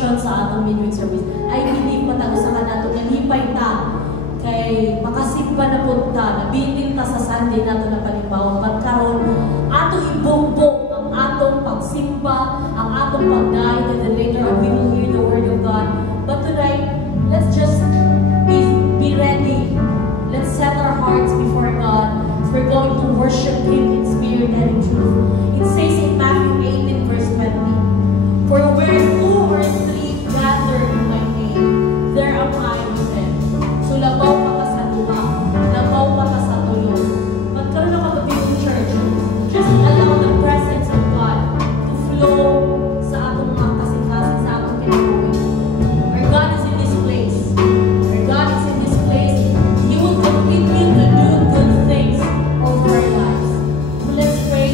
instruction sa atong midweek service. I believe matag-usa ka nato nalipay ta kay makasimba na punta, nabilin ta sa Sunday nato na panibaw. Pagkaroon, ato ibugbog ang atong pagsimba, ang atong pag-guide, and then later on we will hear the word of God. But tonight, let's just be ready. Let's set our hearts before God. We're going to worship Him in spirit and in truth. It says in Matthew 18 verse 20, "For where 2 or 3 gather in my name, there am I with them." So labaw pa ka sa duha, labaw pa ka sa tulo. Magkaroon na ka in church. Just allow the presence of God to flow sa atong mga kasing-kasing, sa atong kinabuhi. Our God is in this place. Our God is in this place. He will continue to do good things over our lives. So let's pray.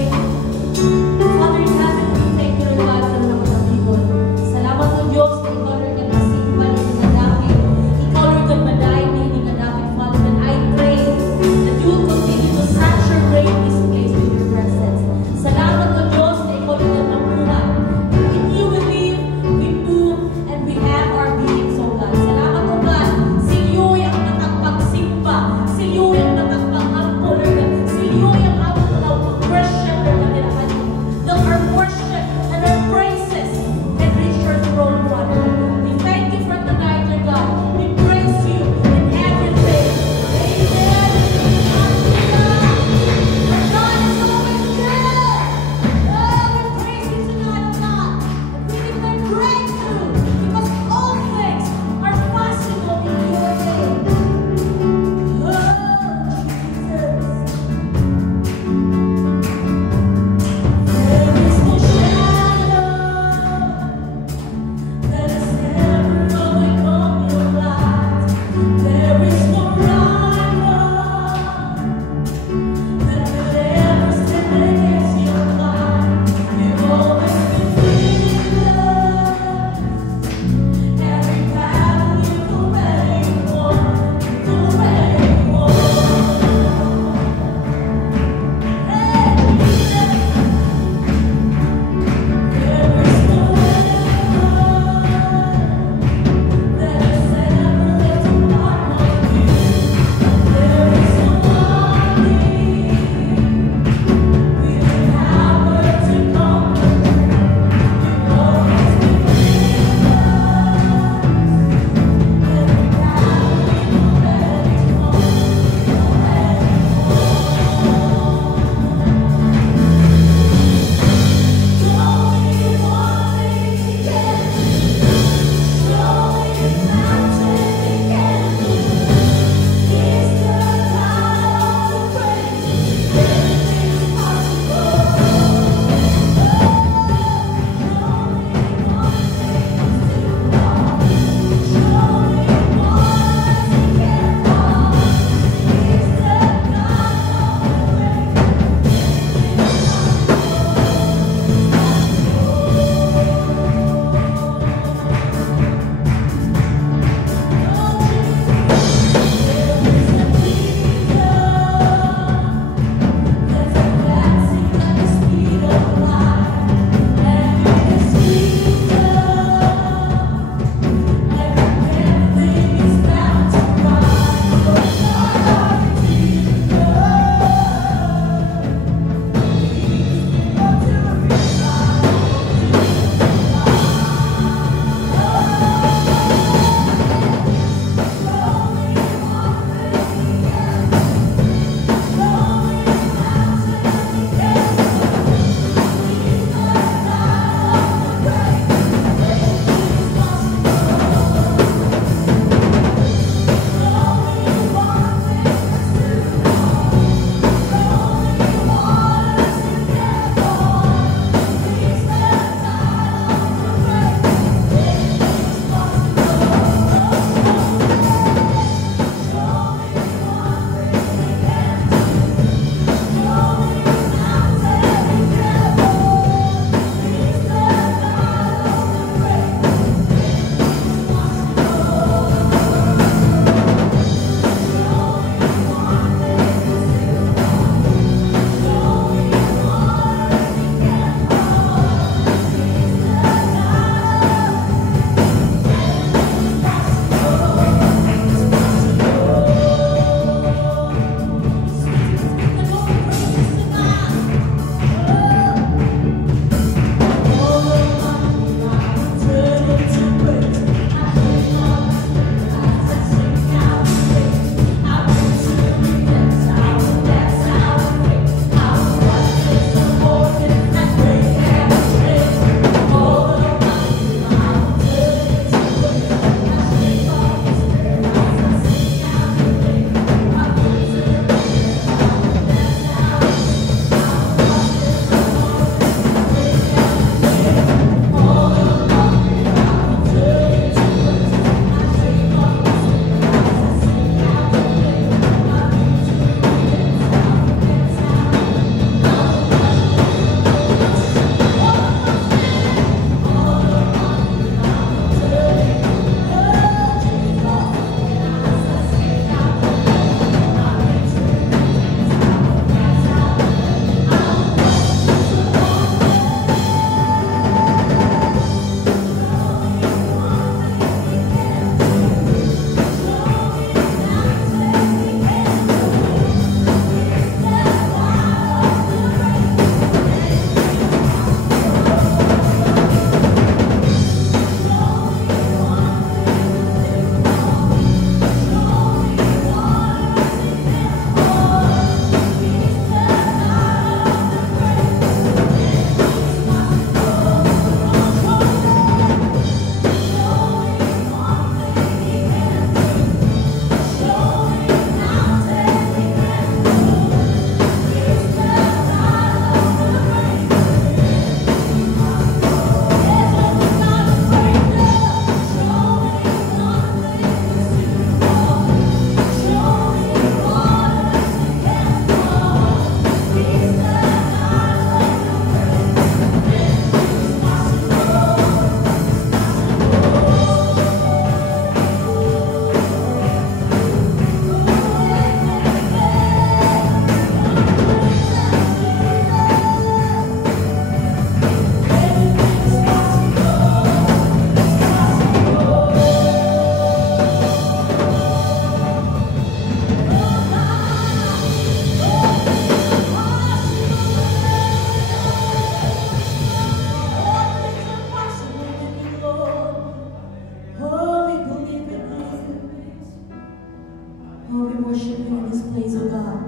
worship you in this place, oh God.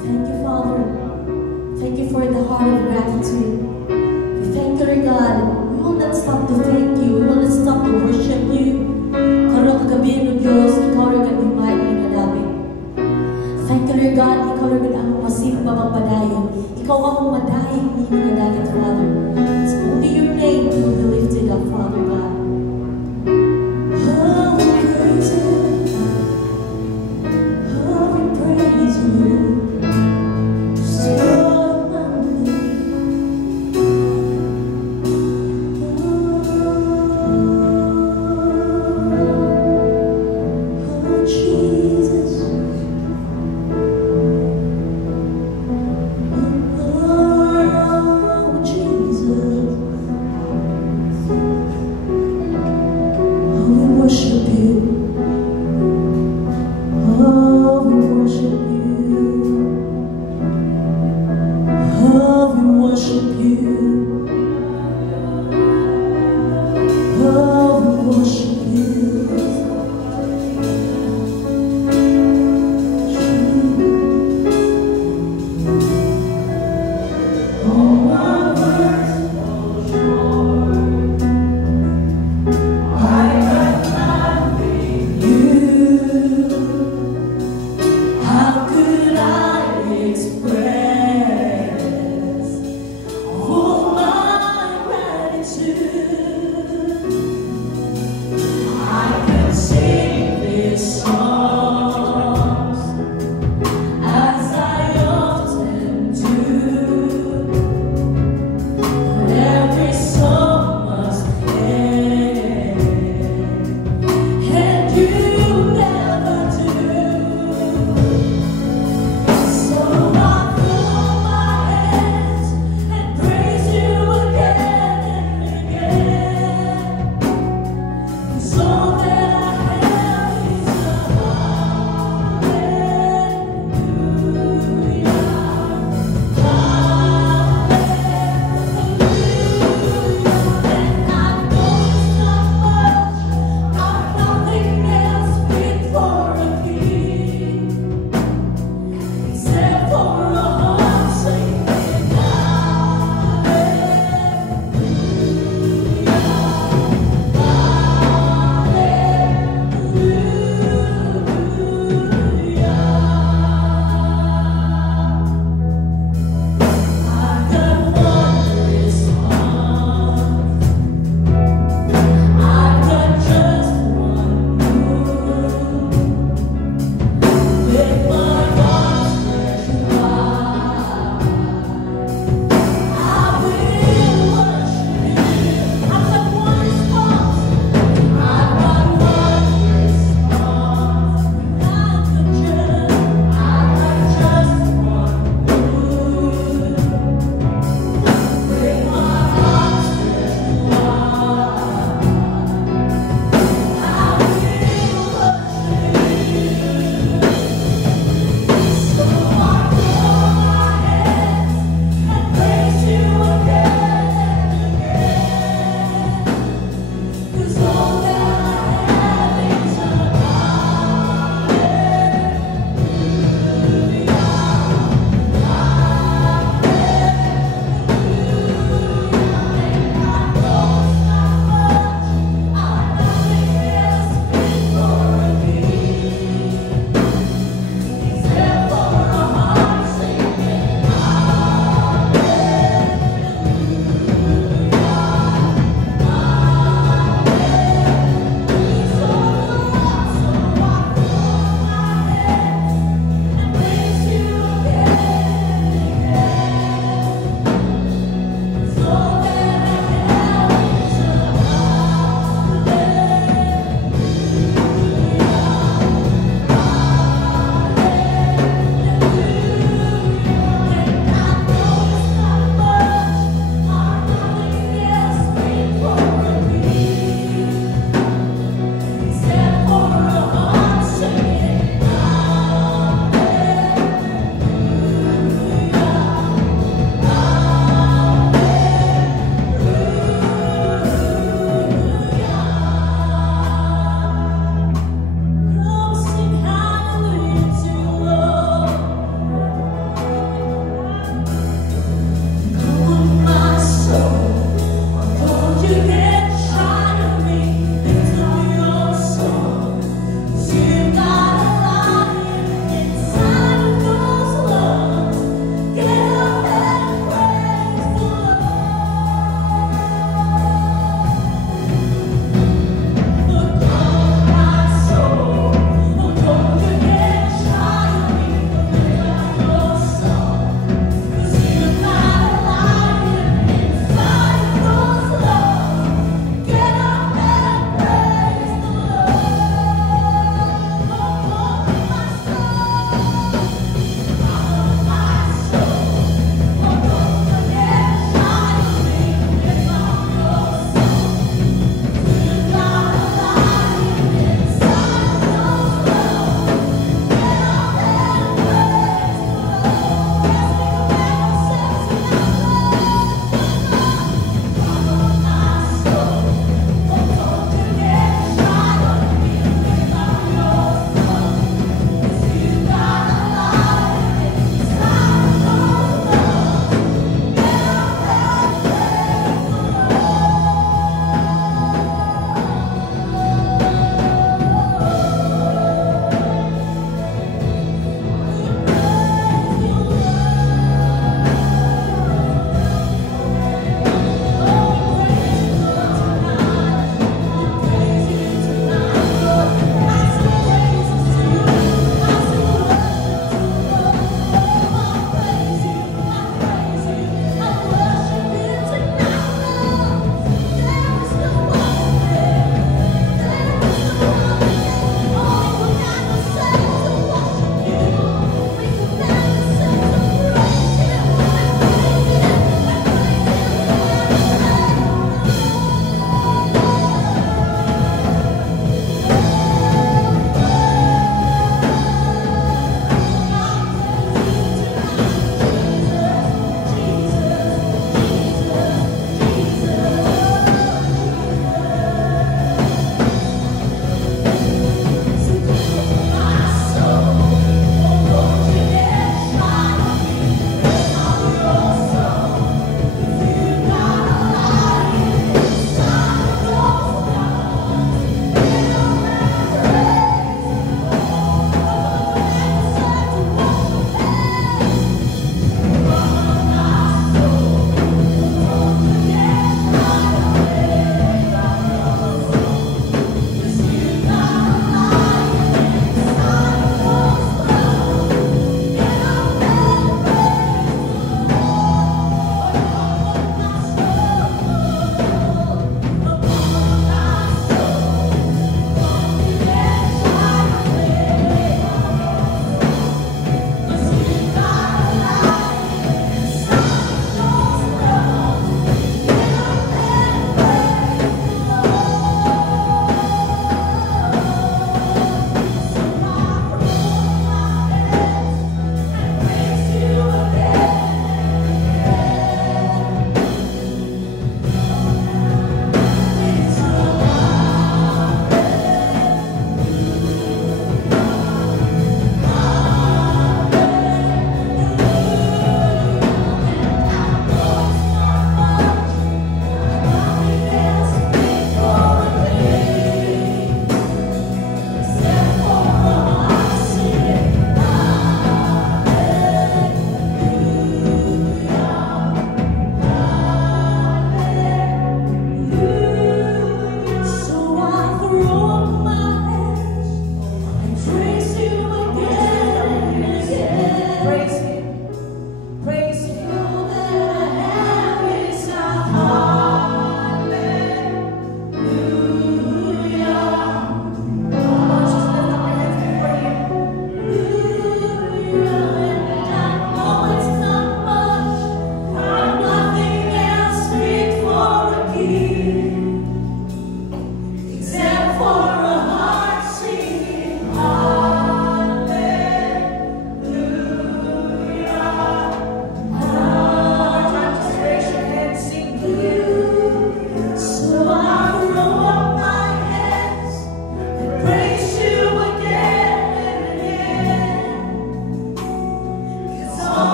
Thank you, Father. Thank you for the heart of gratitude. We thank you, Lord God. We will not stop to thank you. We will not stop to worship you. Karong kagabi ng Diyos, ikaw rin kanimay na namin. Thank you, Lord God. Ikaw rin ang masimba magpadayon. Ikaw ang madayon na natin, Father. It's only your name to be lifted up, Father God. Oh, we praise you. Oh, we praise you.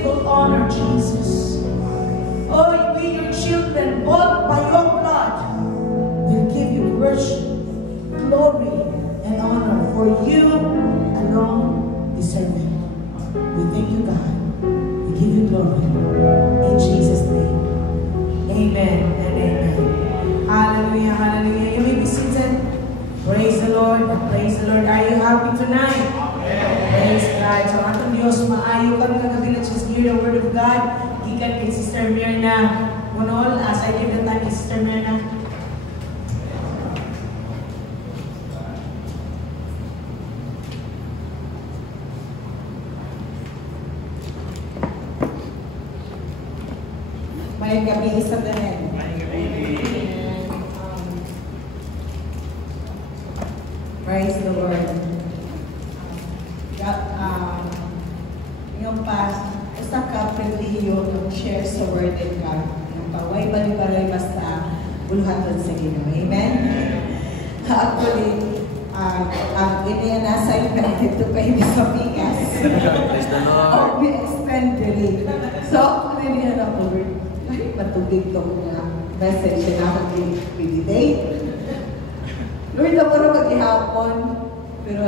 rightful honor, Jesus. Oh, we, your children, bought by your blood, will give you worship, glory, and honor, for you alone deserve it. We thank you, God. We give you glory. In Jesus' name. Amen and amen. Hallelujah, hallelujah. You may be seated. Praise the Lord. Praise the Lord. Are you happy tonight? Amen. Praise God. So, atong Diyos, maayo kami kagabi na just hear the word of God. Gikan kay Sister Myrna Monol, as I give the time to Sister Myrna. Mayang gabi sa tanan. Praise the Lord. Yung usa ka pribilehiyo ng share sa word and God. Yung paway bali-balay basta buluhaton sa Ginoo. Amen? Actually, inianasay na ito kayo sa bigas. Oh, we extend really. So, ako rin yan ako. Ay, matugig to nga message na ako pinidate. Lord, na mara maghihapon, pero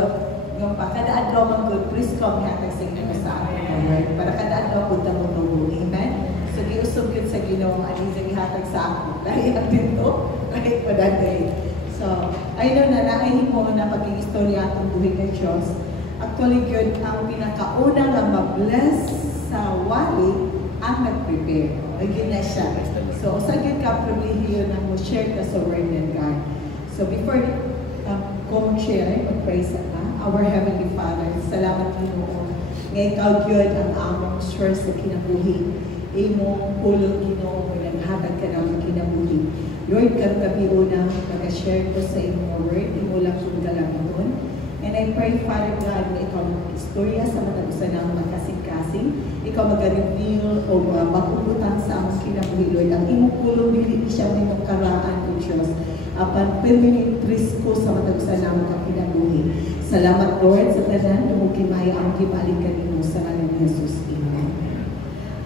yung pa, kada adlaw man good, please come hatag sa Ginoo sa akin, Lord. Para kada adlaw punta mo nubo. Amen? So, giusog yun sa Ginoo, ani sa gihatag sa ako. Dahil natin to, kahit padaday. So, I know na naahin mo na pag-istorya atong buhay ng Diyos. Actually, yun, ang pinakauna na ma-bless sa wali, ang nag-prepare. Again na siya. So, sa yun ka, pribilehiyo na mo share ka sa word ng God. So, before kung share, mag-praise na, our Heavenly Father, salamat Ginoo. Nga ikaw yun ang among source sa kinabuhi. Imong pulong Ginoo, naghatag ka naman kinabuhi. Lord, kagabi una, mag-share ko sa imong word, imo lang kong galamon. And I pray, Father God, na ikaw mag-istorya sa matagusan ng magkasing-kasing, ikaw mag-reveal o mapuputan sa among kinabuhi, Lord. Ang imong pulong, dili siya may imong karaan, O Diyos. Apan permanent risko sa matagusan ng kinabuhi. Salamat, Lord, sa tanan, tumukimay ang kibalik kanino sa ngalan ni Jesus. Amen.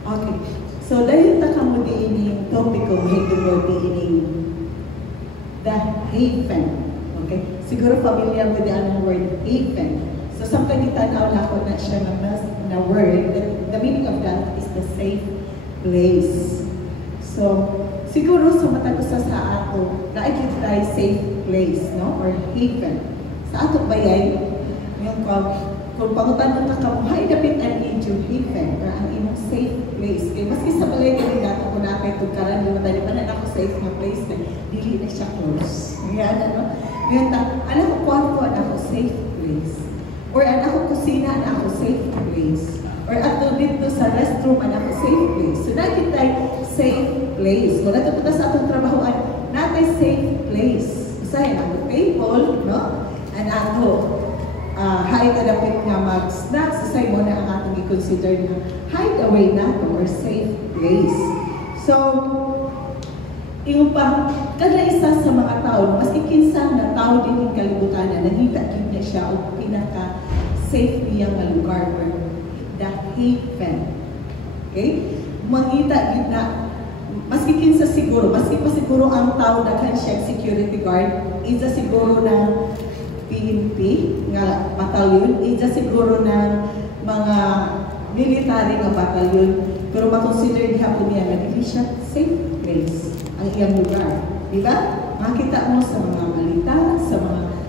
Okay. So, dahil takamo di ini topic ko, mahigdo di ini the haven. Okay? Siguro familiar with the word haven. So, sometimes itanaw na ako na siya na word. The meaning of that is the safe place. So, siguro sa matagusa sa ato, naikit tayo safe place, no? Or haven. Sa ato ba yan? Yung kung pangutan mo ka mo, hay, dapat ang iyong haven, or ang imong safe place. Kaya maski sa balay ka rin nato kung nakay tukaran, yung matali pa na ako safe na place na, dili na siya close. Ngayon, ano? Ngayon, anak ko kwarto, anak ko safe place. Or anak ko kusina, anak ko safe place. Or ato dito sa restroom, anak ko safe place. So, nakita tayo safe place. Kung nato punta sa atong trabahoan, natin safe place. Isa yan, ang table, no? And ato, hide-adapit nga mag-snacks, isa mo na ang atong i-consider na hideaway nato or safe place. So, yung pa, kada isa sa mga tao, mas ikinsa na tao din yung kalibutan na nahita-hit na siya o pinaka-safe niya nga lugar or the haven. Okay? Mangita yun na, maski kinsa siguro, maski pa siguro ang tao na kan siya security guard, isa siguro na PNP nga batalyon, isa siguro na mga military nga batalyon, pero makonsider niya po niya na hindi siya safe place ang iyang lugar. Di ba? Makita mo sa mga balita,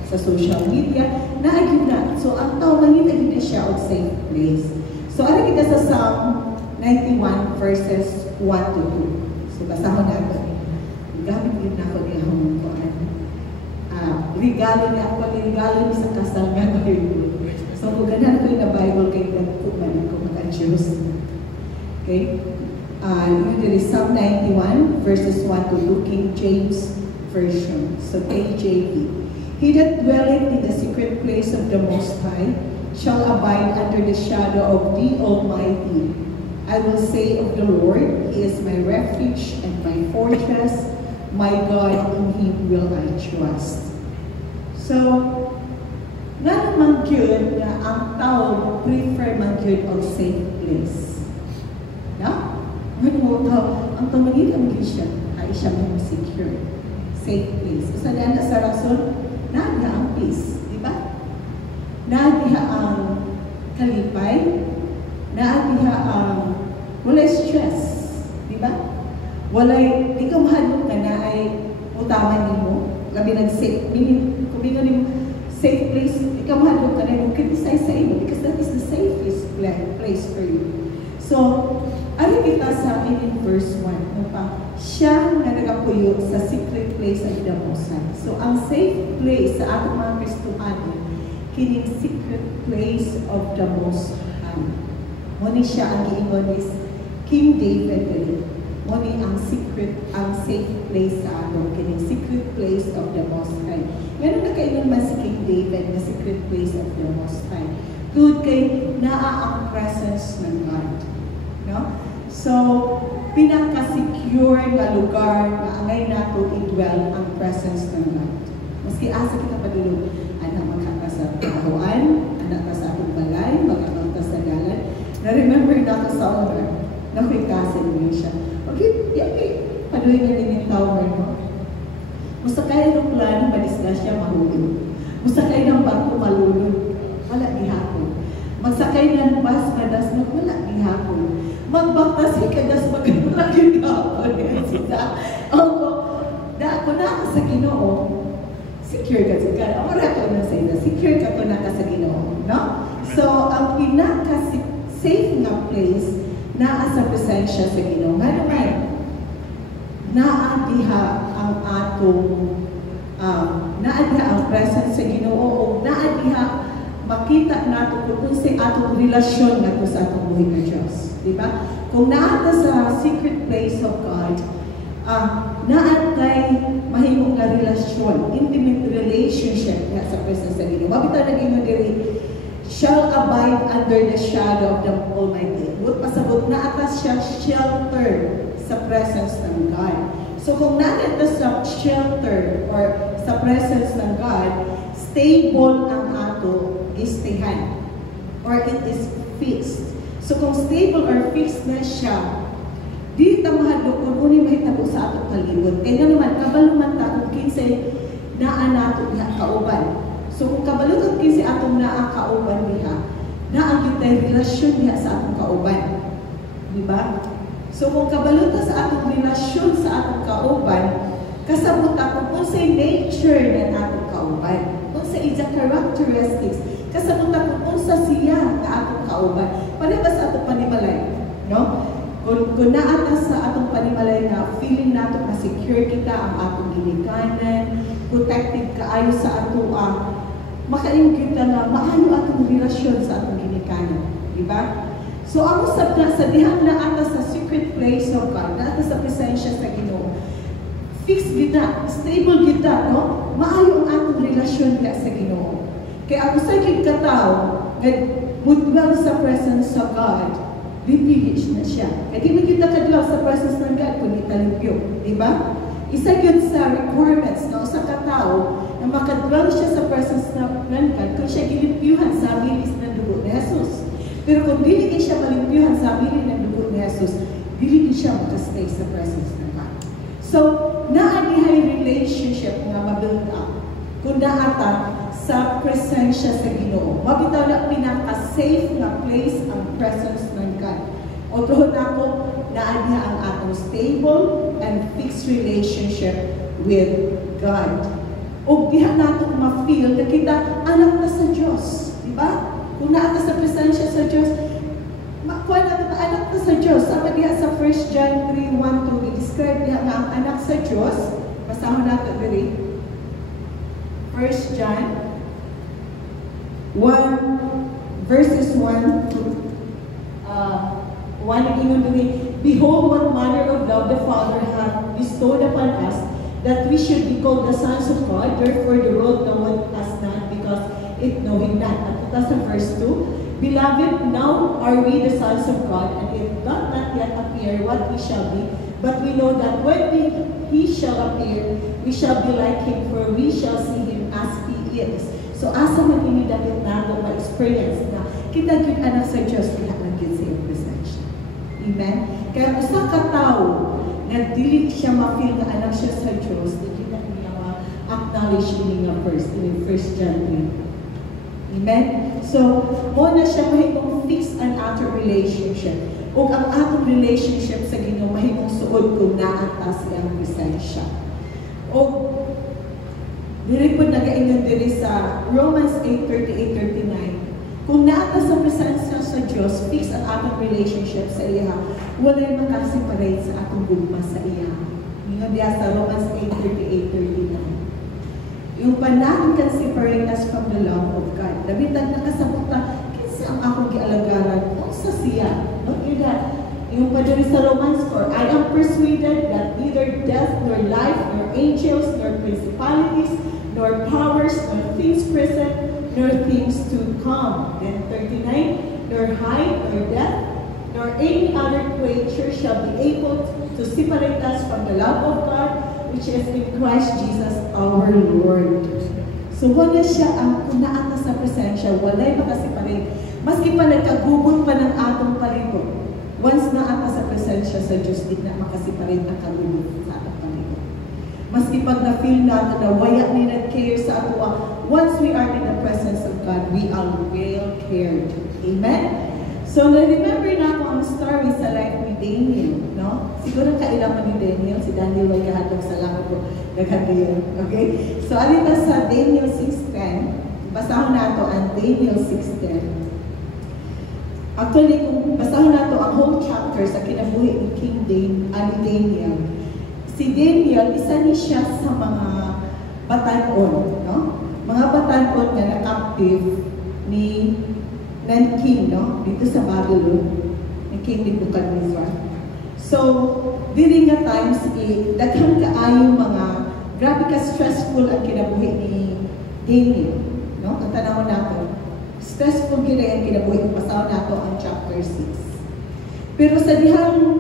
sa social media, naagin na. So, ang tao mangita yun na siya o safe place. So, ano kita sa Psalm 91 verses 1 to 2. So, basahon natin. Gamit din na ako niya hong kuhan. Regalo niya ako, regalo niya sa kasal nga ko yun. So, kung ganan ko yung na Bible kayo, nagpuman ko mag-adjus. Okay? Yun is Psalm 91 verses 1 to 2, King James Version. So, KJV. He that dwelleth in the secret place of the Most High shall abide under the shadow of the Almighty. I will say of the Lord, He is my refuge and my fortress, my God, in Him will I trust. So, nga naman yun na ang tao prefer man yun ang safe place. mo ang pamangitang siya ay siya mong secure, safe place. Sa dana sa rason, naadiha ang peace, di ba? Naadiha ang kalipay, naadiha ang walay stress, di ba? Walay, di ka mahadlok ka na ay utaman mo, labi nag-safe, kung di ka safe place, di ka mahadlok ka na yung criticize sa iyo because that is the safest place for you. So, ano kita sa akin in verse 1, siya na nagapuyo sa secret place of the Most High. So, ang safe place sa ating mga Kristohano, kining secret place of the Most High. Muni siya ang giingon is King David dili. Muni ang safe place sa ato, kining secret place of the Most High. Ngayon na kaingon man si King David na secret place of the Most High. Good kay naa ang presence ng God. No? So, pinaka-secure na lugar na angay nato i-dwell ang presence ng God. Maski asa kita padulog, anak magkaka sa kahuan, anak ka sa akong balay, magkakanta sa galan. Na-remember na ako sa order, nakwikasin mo siya. Okay, paduloy na din yung tower mo. Musta kayo ng plano, madisgasya, mahulog. Musta kayo ng barko, malulog. Wala ni hapon. Magsakay ng bus, madas na wala ni hapon. Magbaktas ikadas magkakagin hapon. Ako na ka sa Ginoo. Secure ka sa Ginoo. Amara ko na sa ina. Secure ka na ka sa Ginoo. No? So, ang pinaka-safe nga place naa sa presensya sa Ginoo. Nga naman, naadiha ang atong naadiha ang presence sa Ginoo o naadiha makita nato kung sa atong relasyon nato sa atong buhay nga Diyos. Diba? Kung naata sa secret place of God, naatay mahimong nga relasyon, intimate relationship nga sa presence sa Ginoo. Mabitaw na Ginoo diri, shall abide under the shadow of the Almighty. But pasabot na atas siya shelter sa presence ng God. So kung natin sa shelter or sa presence ng God, stable ang ato istihan or it is fixed. So kung stable or fixed na siya, di ta mahadlok kung uni mahitabo sa atong palibot. Kaya naman, kabaluman ta kung kinsay naa nato diha kauban. So kung kabalo kung kinsay atong naa kauban diha, naa gyud tay relasyon diha sa atong kauban. Di ba? So kung kabalo ta sa atong relasyon sa atong kauban, kasabot ta kung unsay nature ng atong kauban, unsay ija characteristics, kasabot ta kung unsa siya nga atong kauban. Para ba sa atong panimalay, no? Kung naata sa atong panimalay na feeling nato na secure kita ang atong ginikanan, protected kaayo sa ato makain kita na maayo atong relasyon sa atong ginikanan, di ba? So ang usab na sa dihang naata sa secret place of God, naata sa presensya sa Ginoo, fix kita, stable kita, no? Maayo ang atong relasyon ka sa Ginoo. Kaya ang sa gid ka tao, mudwell sa presence of God, limpiyos na siya. Kaya di mo kita kadlaw sa presence ng God kung italimpyo, di ba? Isa yun sa requirements ng sa katao na makadwell siya sa presence ng God kung siya gilimpyuhan sa bilis ng dugo ni Jesus. Pero kung diligin siya malimpyuhan sa bilis ng dugo ni Jesus, diligin siya makastay sa presence ng God. So, naanihay relationship nga mabuild up kung naata sa presensya sa Ginoo. Mabitaw na pinaka-safe na place ang presence ng God. O tuhod ako, naaniha ang atong stable and fixed relationship with God. O diha nato ma-feel na kita anak na sa Diyos. Diba? Kung naata sa presensya sa Diyos, makuha natin na anak na sa Diyos. Sama diha sa 1 John 3:1-2, i-describe diha nga ang anak sa Diyos. Basahon natin diri. 1 John 1 verses 1 to 1 even to behold what manner of love the Father hath bestowed upon us, that we should be called the sons of God. Therefore the world knoweth us not, because it knoweth not. At that's in verse 2. Beloved, now are we the sons of God, and it doth not yet appear what we shall be, but we know that when he shall appear, we shall be like him, for we shall see him as he is. So asa man ini dapat nato ma-experience na kita gyud anak sa Dios, diha lang gyud sa iyang presensya. Amen? Kaya usa ka tawo na dili siya ma-feel na anak siya sa Diyos, dili na niya ma-acknowledge niya first in 1 John 3. Amen? So, mo na siya mahimong fix an outer relationship. O ang atong relationship sa Ginoo mahimong suod kung naata siyang presensya. O dili po nagaingon diri sa Romans 8:38-39. Kung naata sa presensya sa Diyos, fix ang atong relationship sa iya, walay makasiparate sa atong gugma sa iya. Ingon diya sa Romans 8:38-39. Yung panahon can separate us from the love of God. Nabitag nakasabot ta, kinsa ang akong gialagaran, unsa siya? Don't hear that. Yung pa diri sa Romans 4, I am persuaded that neither death, nor life, nor angels, nor principalities, nor powers, nor things present, nor things to come. Then 39, nor height, nor depth, nor any other creature shall be able to separate us from the love of God, which is in Christ Jesus our Lord. So wala siya ang kunaata sa presensya, walay makasiparate. Maski pa nagkagubot pa ng atong palibot. Once naata sa presensya sa Diyos, di na makasiparate ang kagubot sa atong palibot. Maski pag na-feel natin na waya ni nag-care sa ato, once we are in the presence of God, we are well cared. Amen? So, na-remember na ako ang story sa life ni Daniel, no? Siguro kailangan ni Daniel, si Daniel ay hatog sa langit ko, nagkatiyan, okay? So, alin na sa Daniel 6:10, basahon na ito ang Daniel 6:10. Actually, kung basahon na ito ang whole chapter sa kinabuhi ni King Daniel, si Daniel, isa ni siya sa mga batayon, no? Mga batayon na na-captive ni king, no? Dito sa Babylon, ni King Nebuchadnezzar. So, during nga times, daghang kaayo mga grabe ka stressful ang kinabuhi ni Daniel, no? Ang tanaw nato, stressful gila ang kinabuhi, pasaw nato ang chapter 6. Pero sa dihang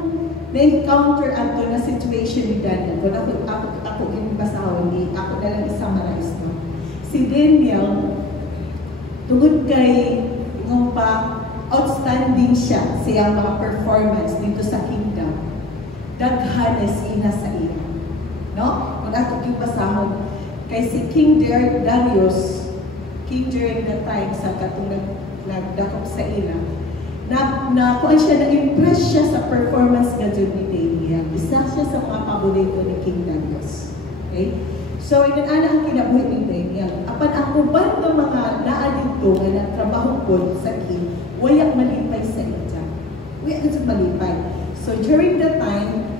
na-encounter ato na situation ni Daniel, kung ako inibasahon, ako na lang i-summarize, no? Si Daniel, tungod kay kung pa outstanding siya siyang mga performance dito sa kingdom, daghan na sina sa iya. No? Kung ato ibasahon, kay si King Darius, king during the time sa katong nagdakop sa ila, na kung siya na-impress siya sa performance nga dyan ni Daniel. Isa siya sa mga paborito ni King Darius. Okay? So, inanana ang kinabuhi ni Daniel. Apan ang uban ng mga naadito nga nagtrabaho po sa king, wayak malipay sa ita. Wayak sa malipay. So, during that time,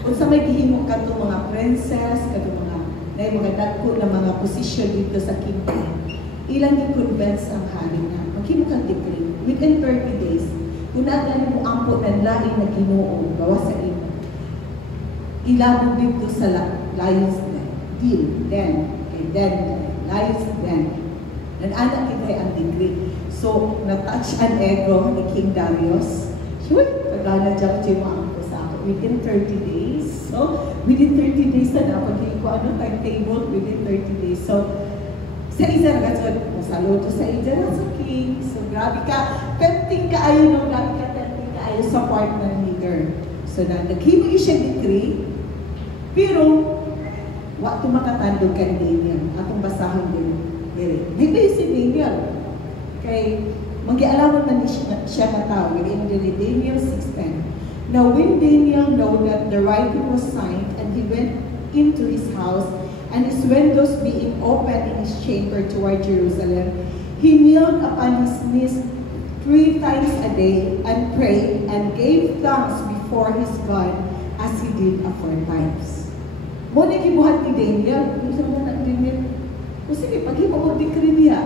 kung sa may gihimo ka itong mga princess, mga dagko na mga posisyon dito sa kingdom, ilang i-convince ang hari na maghimo kang decree. Within 30 days, kung naagaling mo ampo ng lain na Ginoo, gawa sa imo, ilabog dito sa lion's then, lies then. Nan-anak kita ang degree. So, na-touch ang ego ni King Darius. Sure, pagkala dyan siya maangko sa ako. Within 30 days. So, within 30 days na pag-hili ko timetable within 30 days. So, sa isa na gano'n, masaluto sa isa na sa king. So, grabe ka. Tempting ka ayo, no? Grabe ka, tempting ka ayo sa partner leader. So, naghimo siya decree. Pero, waktu makatandog kay Daniel, atong basahon din. Dito si Daniel. Kay, mag-ialaman man siya matawag. In Daniel 6:10. Now when Daniel know that the writing was signed, and he went into his house, and his windows being open in his chamber toward Jerusalem, he kneeled upon his knees 3 times a day, and prayed, and gave thanks before his God, as he did aforetime. Mo na gibuhat ni Daniel, isa mo na Daniel, o sige, pag-iba mo decree niya,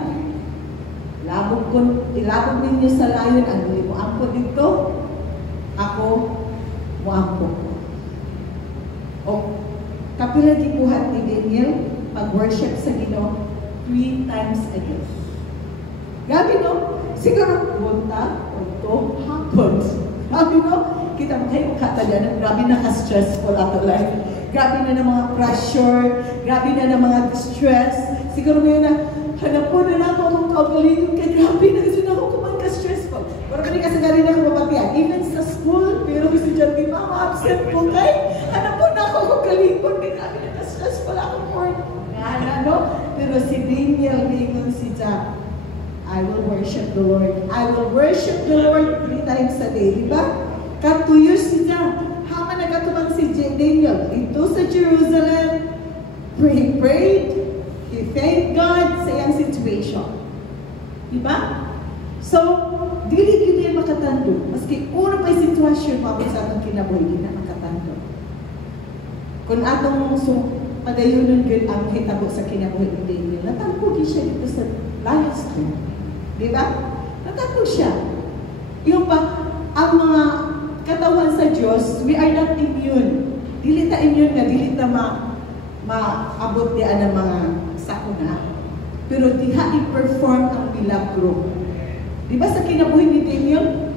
ilabog ninyo sa layon, ang mo ampo dito, ako, mo ampo ko. O, kapila gibuhat ni Daniel, pag-worship sa Ginoo, 3 times a day. Gabi no? Siguro, punta, o hapon. Gabi no? Kita mo kayo katalanan, grabe naka-stressful ato life. Grabe na ng mga pressure, grabe na ng mga distress. Siguro ngayon na, hanap po na ako akong kaugalingon kay grabe na kasi na ako kumang ka-stressful. Pero kami kasi na rin ako mapatiyan. Even sa school, pero si Javi, Mama, absent po kay. Ano po na ako kalipon, kaya kami nakastress pala akong Lord. Ano? Pero si Daniel, lingon si Jack, I will worship the Lord. I will worship the Lord 3 times a day. Diba? Katuyos si Jack. Hama nagkatubang si Daniel. Ito sa Jerusalem, prayed. He thanked God sa iyang situation. Diba? So, dili yun makatando. Maski una pa yung sitwasyon, mabot sa atong kinabuhi, hindi na makatando. Kung atong padayunan yun ang hitabo sa kinabuhi ng Daniel, natangkugin siya dito sa lion's den. Diba? Natangkog siya. Yung pa, ang mga katawan sa Diyos, we are not immune. Dili ta immune nga, dili ta maabot diyan ng mga sakuna. Pero diha i-perform ang milagro. Diba sa kinabuhi ni Daniel?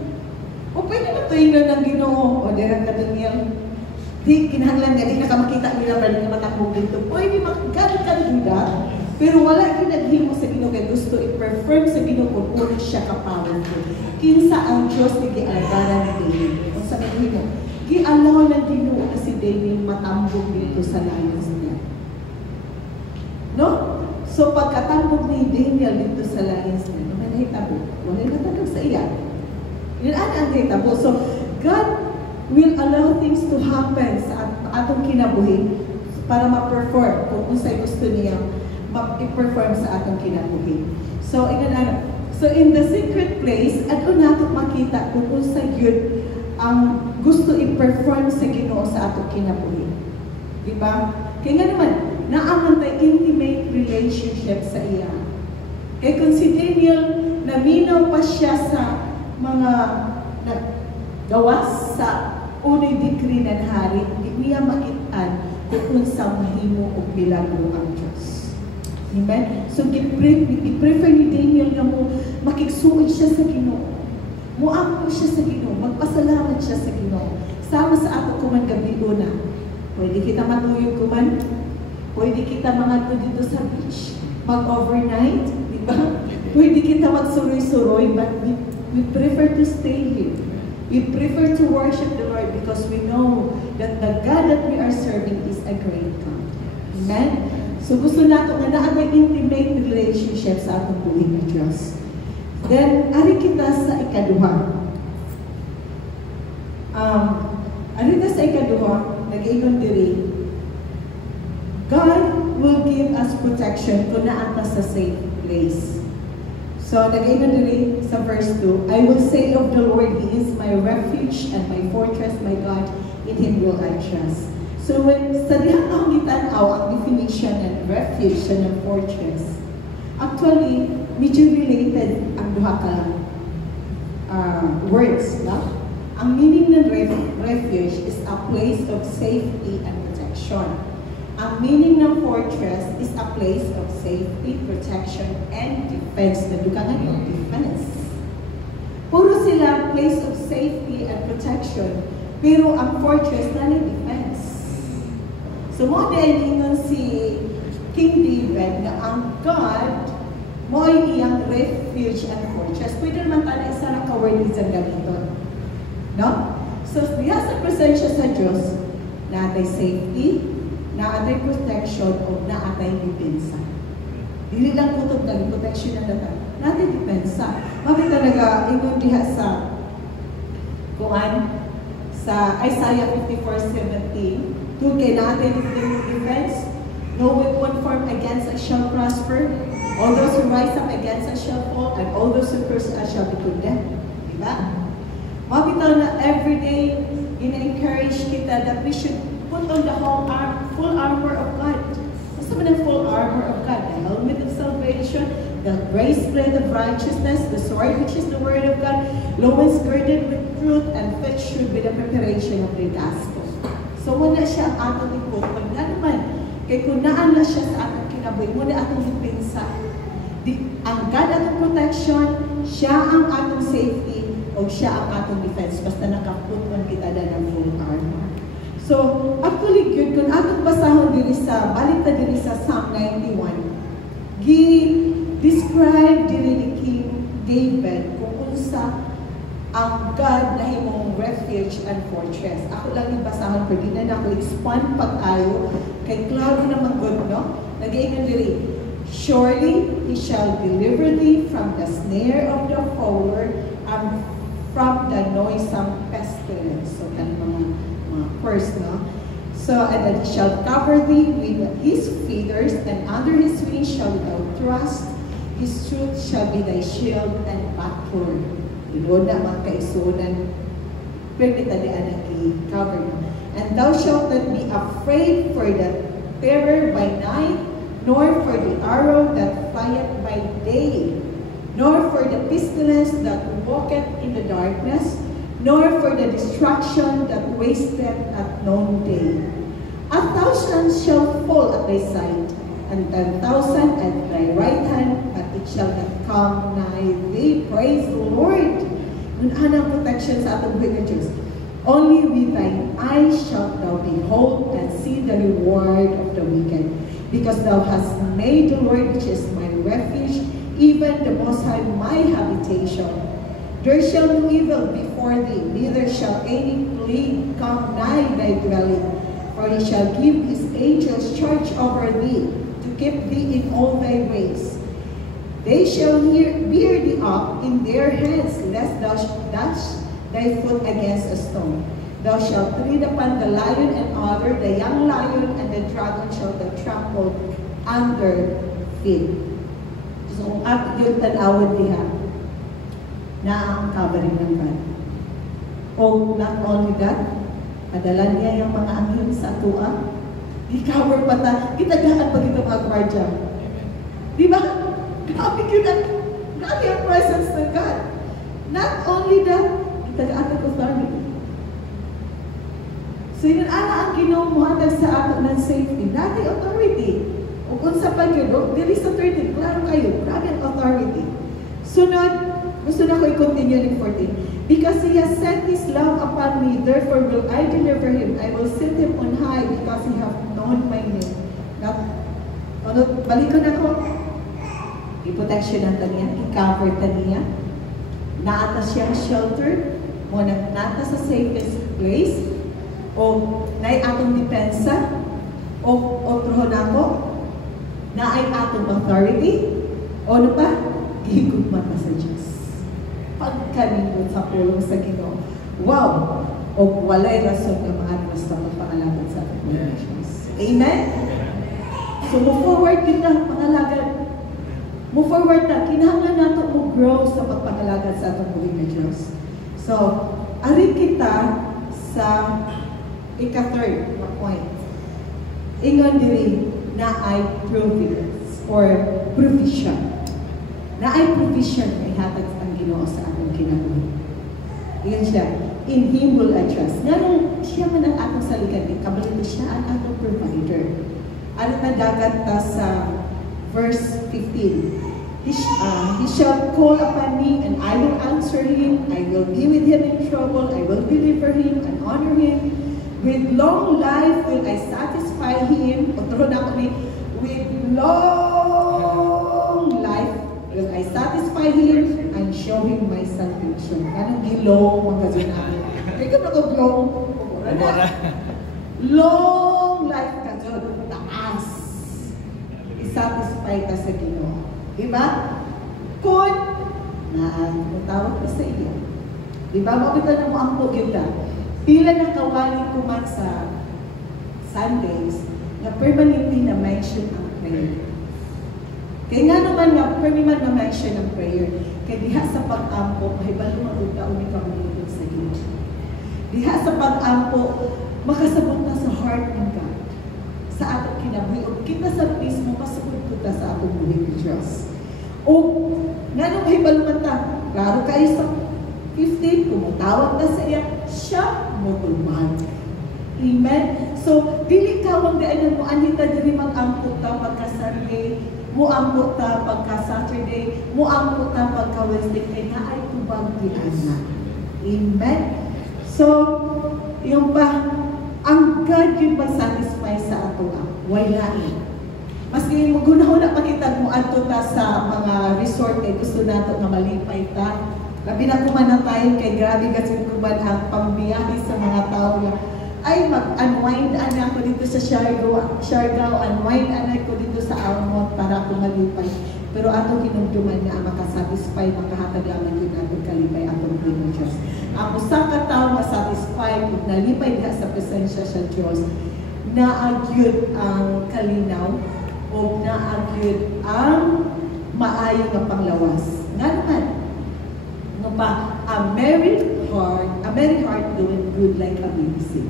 O pwede ba tuwing ng Ginoo? O derang ka Daniel? Di, kinahanglan nga, di nakamakita nila pa rin matakbog dito. Pwede magalit ka nila, pero wala ginaghin mo sa Ginoo kaya gusto i-perform sa Ginoo kung una siya ka-powerful. Kinsa ang Diyos ni gialaran ni David. Kung sa naghin mo, gialaw ng Ginoo na si David matambog dito sa lion's den. No? So pagkatambog ni Daniel dito sa lion's den, may nahitabo. Wala natagag sa iya. Yun ang nahitabo. So, God will allow things to happen sa atong kinabuhi para ma-perform kung unsay gusto niya ma-perform sa atong kinabuhi. So, in the secret place, ato nato makita kung unsay yun ang gusto i-perform sa Ginoo sa atong kinabuhi. Diba? Kaya nga naman, naaman tayo intimate relationship sa iya. Kaya kung si Daniel, naminaw pa siya sa mga gawas sa unay decree ng hari, hindi niya makitaan kung sa mahimo o milagro ang Diyos. Amen? So, i-prefer ni Daniel na mo makiksuod siya sa Ginoo. Muampo siya sa Ginoo. Magpasalamat siya sa Ginoo. Sama sa ato kuman gabi una. Pwede kita matuyog kuman. Pwede kita mga dito sa beach. Mag-overnight. Diba? Pwede kita magsuroy-suroy, but we prefer to stay here. We prefer to worship the Lord because we know that the God that we are serving is a great God. Amen? So gusto nato nga na may intimate relationship sa atong buhay ng Diyos. Then, ari kita sa ikaduha. Ari kita sa ikaduha, nag-ingon diri, God will give us protection kung naanta sa safe place. So, nag-ingon diri sa verse 2, I will say of the Lord, He is my refuge and my fortress, my God, in Him will I trust. So, when sa dihang akong itanaw ang definition ng refuge and ng fortress, actually, medyo related ang duha ka words, no? Ang meaning ng refuge is a place of safety and protection. Ang meaning ng fortress is a place of safety, protection, and defense. Nadugangan yung defense. Puro sila place of safety and protection, pero ang fortress na yung defense. So, mo din ingon si King David na ang God mo ay iyang refuge and fortress. Pwede naman tayo isa na ka-word isang gamiton. No? So, diya sa presensya sa Diyos, naatay safety, naatay protection, o naatay depensa. Dili lang kutob na protection na data. Naatay depensa. Mami talaga, ingon diha sa kuan, sa Isaiah 54:17, kay naatay defense, no weapon formed against us shall prosper. All those who rise up against us shall fall, and all those who curse us shall be condemned. Diba? Mabitaw na everyday, ina-encourage kita that we should put on the full armor of God. What's the full armor of God? The helmet of salvation, the breastplate of righteousness, the sword which is the word of God, loins girded with truth, and feet shod with the preparation of the gospel. So, wala siya ang atong ipot. Pag na naman, kaya kung naan na siya sa atong kinabuhi, muna atong ipinsa. Ang God atong protection, siya ang atong safety, o siya ang atong defense. Basta nakaputon kita na ng full armor. So, actually, good, kung atong basahon diri sa, balik na diri sa Psalm 91, gi-describe diri ni King David kung unsa ang God na himong refuge and fortress. Ako lang ibasahan ko, di na ako expand pag-ayo, kay klaro naman good, no? Nag-iingan diri, surely he shall deliver thee from the snare of the fowler and from the noisome pestilence. So, kan mga first, no? So, and that he shall cover thee with his feathers, and under his wings shall thou trust. His truth shall be thy shield and buckler. Doon na mga kaisunan, pwede talian ang i-cover mo. And thou shalt not be afraid for the terror by night, nor for the arrow that flieth by day, nor for the pestilence that walketh in the darkness, nor for the destruction that wasteth at noonday. 1,000 shall fall at thy side, and 10,000 at thy right hand, but it shall not come nigh thee. Praise the Lord. Nun anang protection sa atong buhay ng Diyos. Only with thine eyes shalt thou behold and see the reward of the wicked, because thou hast made the Lord, which is my refuge, even the Most High my habitation. There shall no evil before thee, neither shall any plague come nigh thy dwelling. For he shall give his angels charge over thee, to keep thee in all thy ways. They shall bear thee up in their hands, lest thou dash thy foot against a stone. Thou shalt tread upon the lion and adder, the young lion and the dragon shall thou trample under feet. So, at yung tanawad diha, na ang covering ng God. O not only that, padala niya yung mga anghel sa tuwa. I-cover pa ta. Kitagahan pag ito mga gwardya. Di ba? Grabe yun ang grabe ang presence ng God. Not only that, kitagahan ng authority. So yun ang ginumuhatag sa ato ng safety. Not the authority. O kung sa pag-yun, there is authority. Klaro kayo. Grabe ang authority. Sunod, gusto na ko i-continue ng 14. Because he has set his love upon me, therefore will I deliver him. I will set him on high because he hath known my name. Balik ko na ko. I-protection natin niya, i-cover ta niya. Naata siyang shelter, mo nata sa safest place, o naay atong depensa, o trohon ako, naay atong authority, o ano pa? Gihigugma ka sa Diyos. Pagkalimot sa pulong sa Ginoo. Wow! O walay rason na maatras na magpangalaban sa ating Diyos. Amen? So, move forward din na, pangalagan. Move forward na. Kinahanglan natin mo grow sa pagpangalagan sa ating buhay ng Diyos. So, arin kita sa ika-third point. Ingon diri na ay providence or provision. Na ay provision ay hatag ang Ginoo sa atong kinabuhi. Iyon siya. In Him will I trust. Nga siya man ang atong saligan, kabalito siya ang atong provider. Ano na dagat ta sa verse 15. He shall call upon me and I will answer him. I will be with him in trouble. I will deliver him and honor him. With long life will I satisfy him. With long life will I satisfy him and show him my salvation. Anong gilong mga namin? Kaya ka nag-glong. Long life ka dyan. Taas. I-satisfy ka sa Ginoo. Diba? Kung tawag ko sa iyo. Diba? Makita na mo ang pugita. Pila na kawaling kuman sa Sundays na permanently na mention ang prayer. Kaya nga naman nga, permanent na mention ang prayer. Kaya diha sa pag-ampo, mahibalo mag-utaon ni kamulitin sa Ginoo. Diha sa pag-ampo, makasabot na sa heart ng God. Sa atong kinabuhi. O kita sa mismo, masabot ko ta sa atong buhay ng Diyos. O, nga nung mahibalo man ta, klaro kayo sa 15, kumutawag na sa iya, siya mutulman. Amen? So, dili ka wang daanan mo, anita dili mag-ampo ta pagka-Sunday, muampo ta pagka-Saturday, muampo ta pagka-Wednesday, kaya na ay tubang na. Amen? So, yung pa, ang God yung mag-satisfy sa ato why lain. Maski magunahon na pakitag mo ato ta sa mga resort, gusto nato nga malipay ta, Labi na kumanatayin kay grabe kasi kuman ang pambiyahe sa mga tao na ay mag-unwind ana ko dito sa Siargao, unwind ana ko dito sa Almont para ako malipay. Pero ato kinumduman nga makasatisfy, makahatag lamang yun natin kalipay atong Pinoy Diyos. Ang usa ka tawo masatisfy ug nalipay diha sa presensya sa Diyos, naagyud ang kalinaw o naagyud ang maayo nga panglawas. Nga naman, no pa, a merry heart doing good like a baby.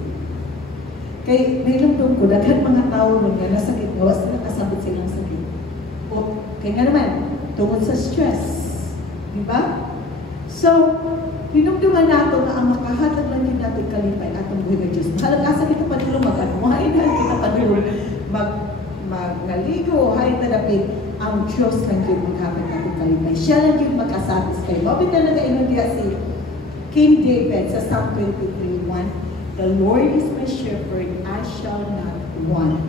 Kay nilumdum ko, daghan mga tao nun nga nasakit, gawas na nakasabot silang sakit. O, kaya nga naman, tungod sa stress. Diba? So, pinumduman nato na ang makahatag lang din natin kalipay atong buhay ng Diyos. Mahalagasa kita pa dilo mag-anwain, kita pa dilo mag-naligo, hay talapit, ang Diyos lang yung maghatag natin kalipay. Siya lang yung makasatisfy. Bakit na nag-ainon diya si King David sa Psalm 23:1? The Lord is my shepherd, I shall not want.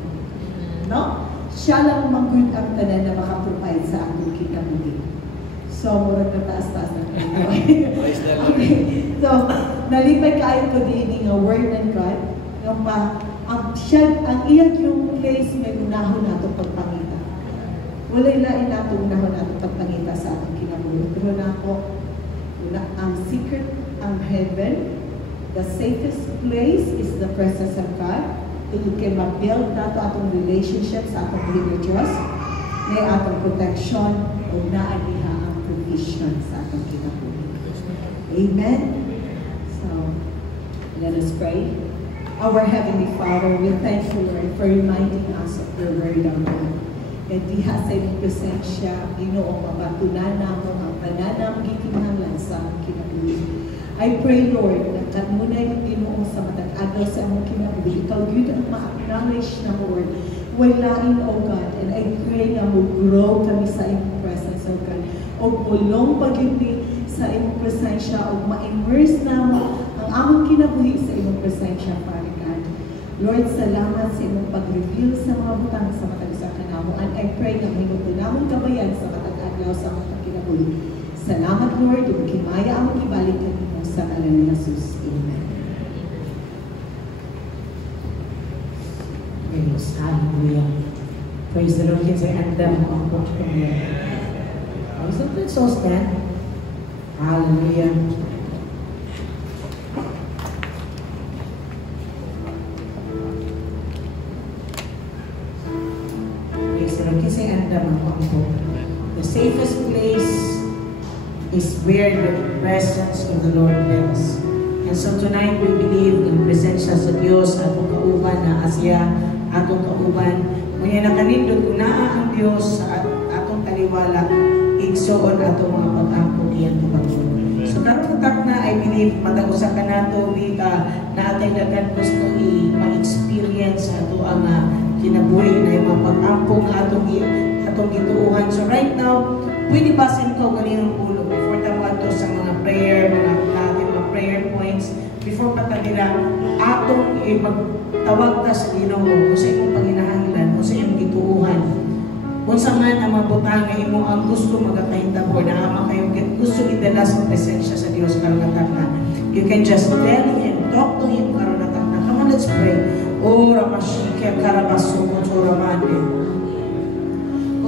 No? Siya lang manggod ang tanan na makaprovide sa ating kinabuhi. So, murag na taas-taas na kayo. Okay. So, nalipay kayo ko din ng word ng God. Yung pa, ang iyag yung place may unahon nato pagpangita. Wala ilain nato unahon nato pagpangita sa ating kinabuhi. Pero na ako, ang secret, ang heaven, the safest place is the presence of God. Kung kayo mag-build nato atong relationship sa atong buhay Diyos, may atong protection o naaniha ang provision sa atong kinabuhi. Amen? So, let us pray. Our Heavenly Father, we thank you, Lord, for reminding us of your word, O God. And diha sa iyong presensya, Ginoong mabatunan namo ang pananam gikinahanglan sa among kinabuhi. I pray, Lord, na kanunay ng Ginoo sa matag-agaw sa among kinabuhi. Ikaw yun ang ma-acknowledge na, Lord. Walain, O God, and I pray na mag-grow kami sa iyong presence, O God. O bulong pag-ibig sa iyong presensya, o ma-immerse na mo ang among kinabuhi sa iyong presensya, Father God. Lord, salamat sa iyong pag-reveal sa mga butang sa matag-sa kanamo. And I pray na minuto namong kabayan sa matag-agaw sa among kinabuhi. Salamat, Lord, ug kimaya ang ibalik kanimo sa ngalan ni Jesus. Amen. Praise, hallelujah. Praise the Lord. Kasi andam ang book ko niya. Let's all stand. Hallelujah. Praise the Lord. Kasi andam ang book. The safest place is where the presence of the Lord lives. And so tonight we believe in presensya sa Diyos atong kauban na asya atong kauban. Kaya nakanindot kung naa ang Diyos sa atong taliwala, igsoon atong mga pag-ampong iyan tubangon. So karon tatak na, I believe matag-usa ka nato wika na atay daghan gusto i-ma-experience ato ang kinabuhi na yung pag-ampong atong gituuhan. So right now, pwede basin ko ganinong ulo before tamadto sa mga prayer, mga prayer points, before patanila, atong magtawag ta sa Ginoo kung sa imong panginahanglan, kung sa imong gituuhan. Kung sa man ang mabutang na imo ang gusto magkakahintabo na ama kayo gusto idala sa presensya sa Diyos karunatak na. You can just tell Him, talk to Him karunatak na. Come on, let's pray. O Ramashike Karabasuko Choramande.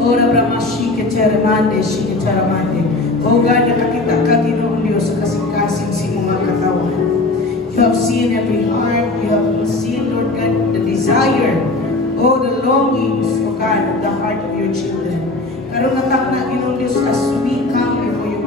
Ora Ramashike Teramande, Shike Teramande. O God, nakakita ka Ginoong Diyos sa kasing-kasing si mga katawan. You have seen every heart. You have seen, Lord God, the desire, the longings, O God, of the heart of your children. Karunatak na Ginoong Diyos as we come before your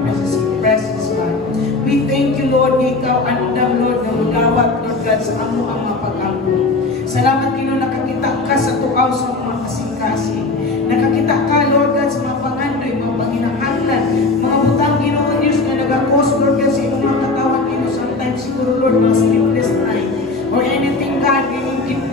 presence, God. We thank you, Lord, ikaw andam, Lord, na magawat, Lord God, sa amo ang mapag-ampo. Salamat, Ginoong, nakakita ka sa tukaw sa mga kasing-kasing. Nakakita ka, Lord God, sa mga pangandoy, mga panginahanglan, mga butang Ginoon Diyos na nagakos, Lord God, sa inyong mga katawan, Ginoon, sometimes siguro, Lord, mga sleepless night, or anything, God,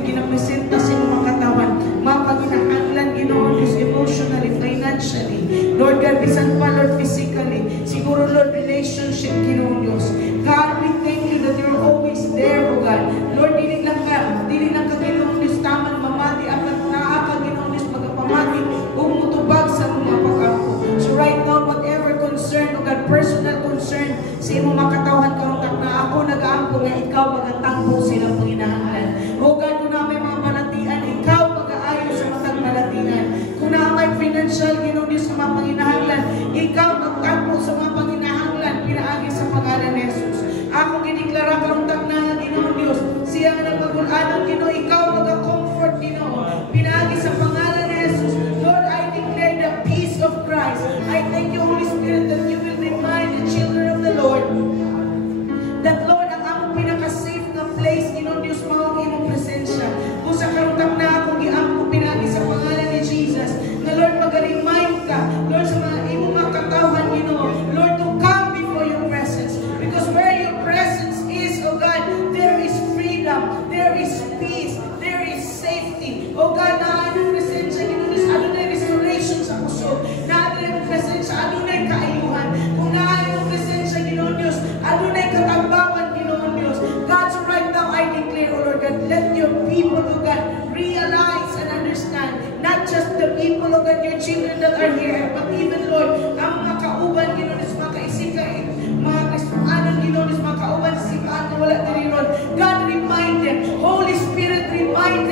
ginapresenta sa inyong mga katawan, mga panginahanglan, Ginoon Diyos, emotionally, financially, Lord God, bisan pa, Lord, physically, siguro, Lord, relationship, Ginoon Diyos. God, we thank you that you're always there, O God. Lord, dili lang ka, Ginoon Diyos, tamang mamati, at naaka, Ginoon Diyos, magpamati, umutubag sa mga pag-ako. So right now, whatever concern, O God, personal concern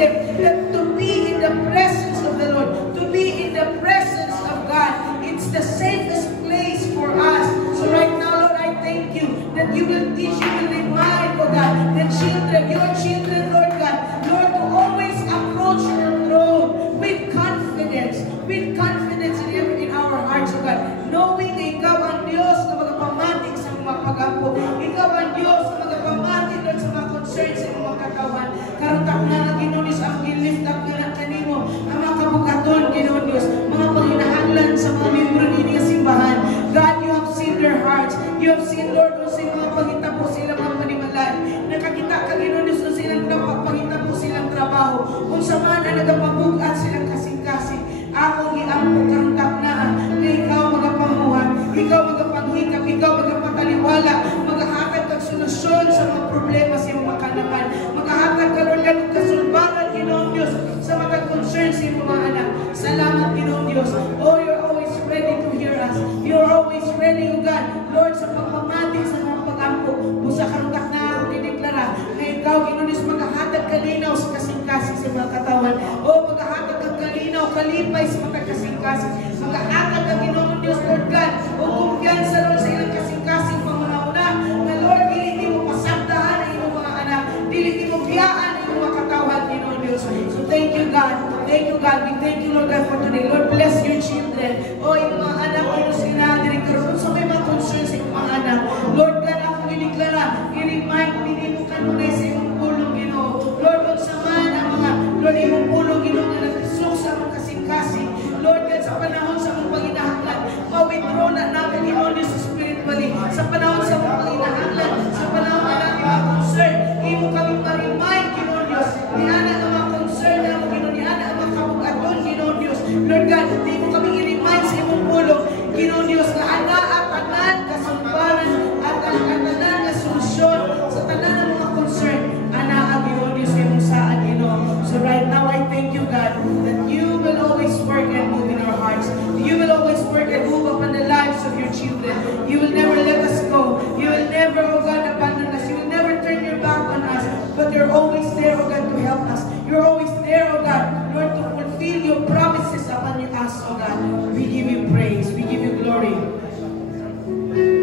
them that to be in the presence of the Lord, to be in the presence of God, it's the safest place for us. So right now, Lord, I thank you that you will teach, you will remind, oh God, the children, your children, Lord God, Lord, to always approach your throne with confidence in our hearts, oh God, knowing na ikaw ang Diyos na magpamatig sa mga pag-apo, ikaw ang Diyos na magpamatig sa mga concerns sa mga katawan. Karutak na ang Ginoon ang i-lift up na kanimo ang mga kabukaton, Ginoon Diyos, mga panghinahanglan sa mga membro niya simbahan. God, you have seen their hearts. You have seen, Lord, kung sila mga pangitabo silang mga panimalay. Nakakita ka, Ginoon Diyos, kung silang pangitabo silang trabaho. Kung sa man na nagapabugat silang kasing-kasing. Ako giampo karutak na ikaw magapamuhan, ikaw magapanghikap, ikaw magapataliwala, maghahatag kag solusyon sa mga problema sa iyong makanapan, maghahatag ka Lord ng kasulbaran, Ginoong Diyos, sa mga concerns sa iyong mga anak. Salamat, Ginoong Diyos. Oh, you're always ready to hear us. You're always ready, O God, Lord, sa pagmamating sa mga pag-ampo. Kung sa karutak na ako dineklara na ikaw, Ginoong Diyos, maghahatag kalinaw sa kasing-kasing sa mga katawan. Oh, maghahatag kang kalinaw, kalipay sa mga kasing-kasing. Maghahatag ang Ginoong Diyos, Lord God, o kumpiyansa Lord sa ilang kasing-kasing panguna-una, na Lord, dili mo pasagdahan ang iyong mga anak, dili mo biyaan ang iyong mga katawan, Ginoong Diyos. So thank you, God. Thank you, God. We thank you, Lord God, for today. Lord, bless your children. O yung mga anak, o yung sila, Director, so may mga concerns sa iyong mga anak. Lord God, ako iniklara, i-remind, hindi mo kanunay sa iyong pulong, Ginoo. Lord, kung saman ang mga, Lord, iyong pulong, Ginoo, na natisok sa mga kasing-kasing. Lord God, sa panahon sa mga panginahanglan, ma-withdraw na namin, Ginoo, Diyos, spiritually. Sa panahon sa mga panginahanglan, sa panahon na natin mga concern, imo kami ma-remind, Ginoo, Diyos, niana ang mga concern na mo, Ginoo, niana ang mga kabugaton, Ginoo, Diyos. Lord God, imo kami i-remind sa imong pulong, Ginoo, Diyos, na ana at tanan, kasulbaran, at ang tanan na solusyon sa tanan ng mga concern, ana ang Ginoo, Diyos, imong saan, Ginoo. So right now, I thank you, God, that you will always work and move in our hearts. You will always work and move upon the lives of your children. You will never let us go. You will never, oh God, abandon us. You will never turn your back on us. But you're always there, oh God, to help us. You're always there, oh God, Lord, to fulfill your promises upon us, oh God. We give you praise. We give you glory.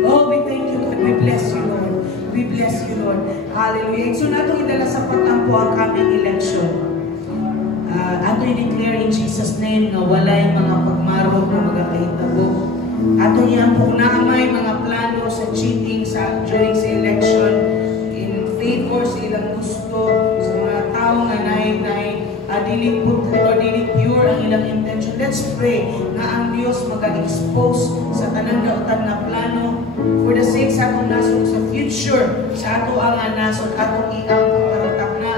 Oh, we thank you, God. We bless you, Lord. We bless you, Lord. Hallelujah. So natong idala sa pagtampo ang kaming election. Ato i-declare in Jesus' name nga walay mga pagmarog na magkakahitabo. Ato yan po na may mga plano sa cheating during sa election in favor sa ilang gusto sa mga tao nga dili pure ang ilang intention. Let's pray na ang Diyos mag-expose sa tanang dautan na plano for the sake sa atong nasod sa future sa ato ang nasod atong iang karutak na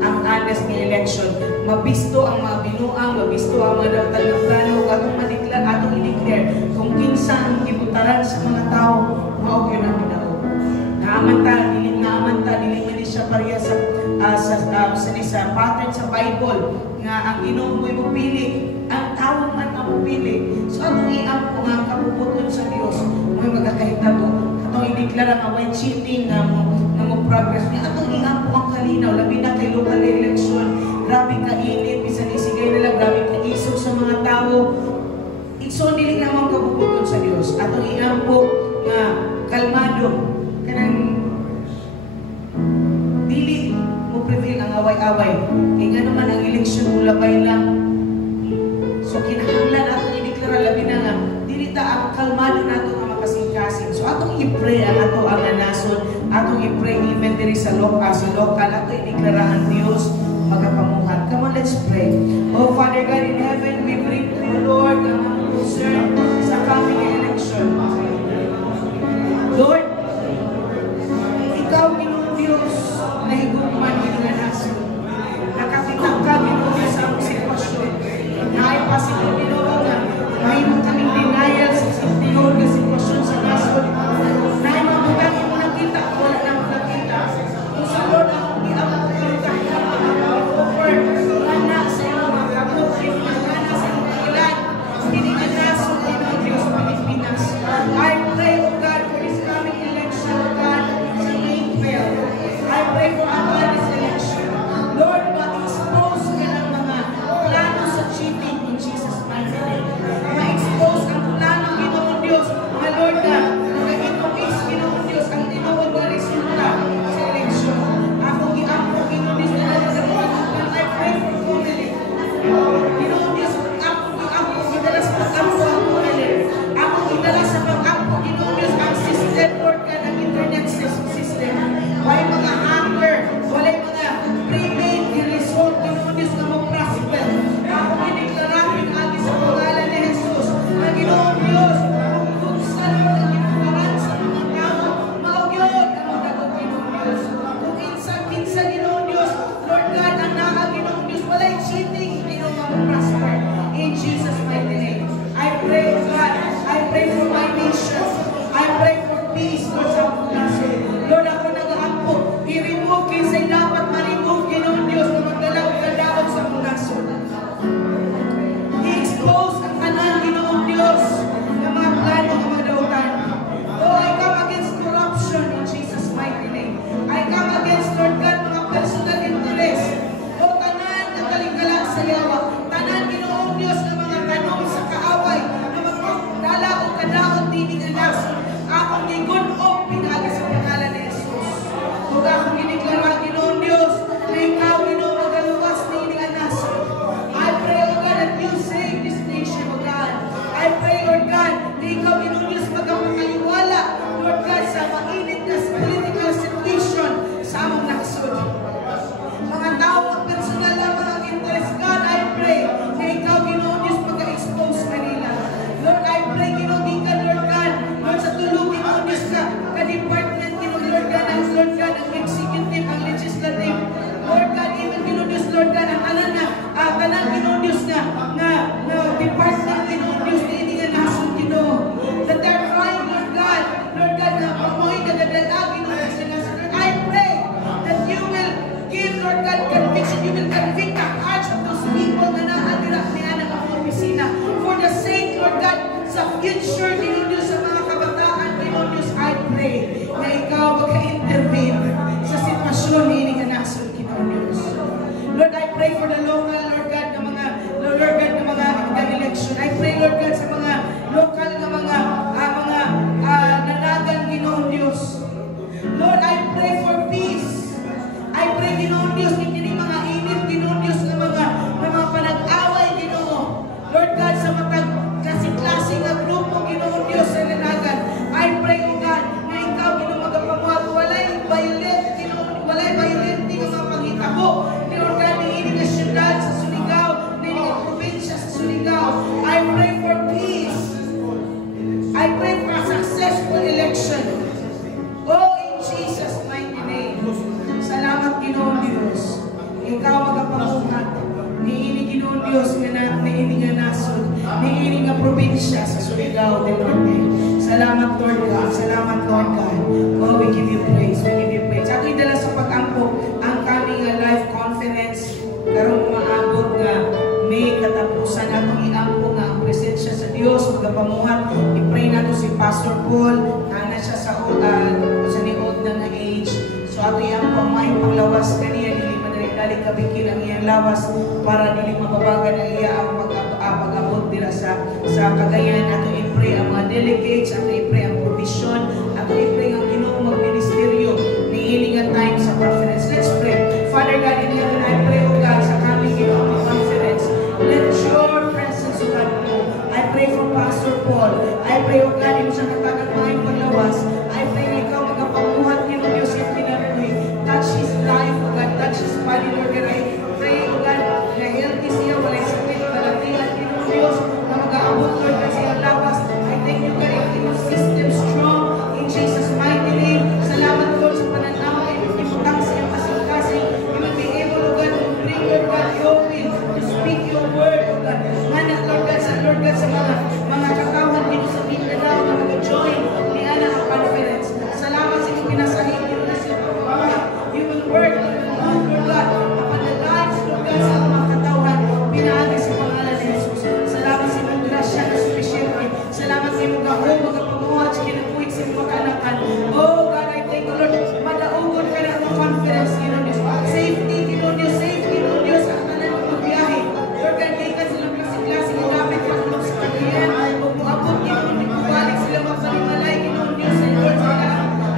ang honest nga election. Mabisto ang mga binuang, mabisto ang mga dautan na plano, atong madiklar, atong i-declare kung kinsa ang gibutaran sa mga tao, mao gyud ang ginao. Naamanta, dili man siya pareha sa pattern sa Bible nga ang Ginoo mo'y mupili, ang tao man ang mupili. So atong iampo nga kapuputon sa Dios mo'y magkakahitabo. Atong i-declare nga way cheating nga mo progress niya. Atong iampo ang kalinaw, labi na kay local election. Grabe ka init, bisan isigay nila, grabe ka isog sa mga tao. So dili namang kapuputon sa Dios. Atong iampo nga kalmado kanang dili mo prevail ang away-away. Kaya nga naman ang eleksyon ulabay lang. So kinahanglan atong i-declare labi na nga dili ta ang kalmado nato nga makasing-kasing. So atong i-pray ang ato ang nasod, atong i-pray even diri sa local, atong i-declare ang Dios magapamuhat. Come on, let's pray. Oh Father God in heaven, we bring to you, Lord, ang mga concern sa coming election. Lord, ikaw, Ginoong Diyos, na higugman ng nasod. Nakakita ka, Ginoong Diyos, sa among sitwasyon. Naipasin mo, Ginoong, na may kaming denial sa sitwasyon na sitwasyon sa nasod. Naimabutang mo nakita, wala na mo nakita. Kung sa Lord, akong iabot ko yung kahit na mga offer, wala sa iyo mga kapot, sa future, Ginoo Diyos, sa mga kabataan, Ginoo Diyos, I pray na ikaw magka-intervene sa sitwasyon ni Ganasol, Ginoo Diyos. Lord, I pray for the local, Lord God, na mga election. I pray, Lord God, sa mga local na mga nanagan, Ginoo Diyos. Lord, I pray for peace. I pray, Ginoo Diyos, hindi mga init, Ginoo Diyos, na mga panag-away, Ginoo. Lord God, sa matag klase nga grupo, Ginoo Diyos, sa nanagan. I pray, O God, na ikaw, Ginoo, magapamuhat, walay violent, Ginoo, walay violent, di mga panghitabo. Lord God, niini nga syudad sa Surigao, niini nga probinsya sa Surigao. I pray for peace. I pray for a successful election. Oh, in Jesus' mighty name. Salamat, Ginoo Diyos. Ikaw magapamuhat. Niini, Ginoo Diyos, niini nga nasod. Niini nga probinsya sa Surigao del Norte. Salamat, Lord God. Salamat, Lord God. Oh, we give you praise. We give you praise. Ako'y dala sa pag-ampo ang kaming live conference karong maabot nga may katapusan atong iampo nga ang presensya sa Dios magapamuhat. I-pray nato si Pastor Paul, ana siya sa niod na nga age. So ato iampo ang may panglawas kaniya dili madali kabikin ang iyang lawas para dili mababagan ang iya ang pag-abot dira sa Cagayan. Ato i-pray ang mga delegates, ato i-pray ang provision, ato i-pray ang Ginoo magministeryo ni hilingan time sa conference. Let's pray. Father God in heaven, I pray, O God, sa kaming Ginoo conference, let your presence, O God, I pray for Pastor Paul. I pray, O God, yung sa katagang mga paglawas. I pray na ikaw magapamuhat Ginoo Diyos yung pinaruloy. Touch his life, O God, touch his body, Lord God. I pray, O God, na healthy siya, walay sakit, balatian, Ginoo Diyos, na mag-aabot, Lord God, siya lawas. I thank you, God, in your system strong, in Jesus' mighty name. Salamat, Lord, sa pananaw, ibutang sa iyong kasing-kasing. You will be able, O God, to bring, Lord God, your will, to speak your word, O God. Mana, Lord God, sa mga kakawhan dito sa Mindanao na mag-join ni Ana ang conference. Salamat sa inyong pinasahin, Lord God, sa pagbabahay. You will work, you will move, Lord God, upon the lives, Lord God, sa mga katawhan. Pinaagi sa pangalan ni Jesus. Salamat sa inyong grasya na sufisyente. Salamat sa inyong gaho, magapamuhat, sa kinakuit sa inyong kanakan. Oh God, I thank you, Lord. Madaugon ka na ang conference, Ginoo Diyos. Safety, Ginoo Diyos, safety, Ginoo Diyos, ang tanan ng magbiyahe. Lord God, kaya ka silang klase-klase, ilapit pa Lord sa Cagayan. Kung muabot, Ginoo Diyos, balik sila magpalimalay, Ginoo Diyos, sa Lord, sa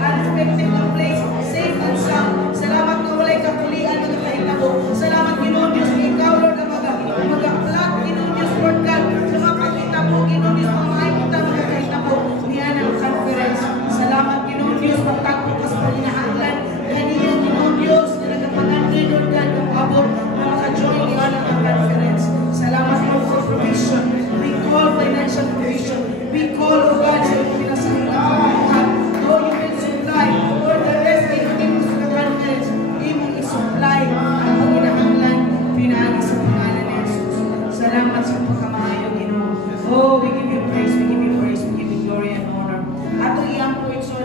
unexpected na place, safe and sound. Salamat na walay kapulian ng kahitabo. Salamat, Ginoo Diyos, na ikaw, Lord, na mag-plot, Ginoo Diyos, Lord God, sa mga kahitabo, Ginoo Diyos, mga makikita mga kahitabo. Niyan ang conference. Salamat, Ginoo Diyos, pagtagpo ka sa palinahanglan. Kaniyan, Ginoo Diyos, na nagkapangandoy, Lord God, ng abot na maka-join niyan ang conference. Salamat, Lord, for provision. We call financial provision. We call, O God, sa iyong pinasahin na pagkakas. Oh, you will supply. Lord, the rest ay hindi mo sa conference. Hindi mo i-supply ang paginahanglan. Pinaagi sa pangalan ni Jesus. Salamat sa pagkamaayo, Ginoo. Oh, we give you praise, we give you praise, we give you glory and honor. Ato iyang po ito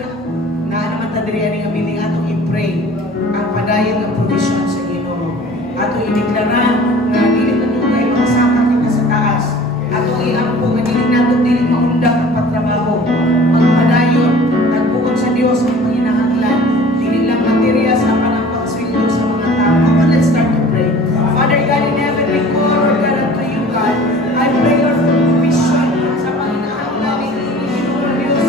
na naman tadiriyan ng amiling ato i-pray ang padayon ng provision sa Ginoo. Ato i-deklara na dili na doon kayo makasaka kita sa taas. Ato iyang po nga dili nato dili maundak ang patrabaho. Magpadayon, nagbuod sa Dios ang panginahanglan. Dili lang materya sa panampagsweldo sa mga tao. But let's start to pray. Father God in heaven, we call, Lord God, unto you, God. I pray, Lord, for provision sa panginahanglan ni Ginoo Diyos.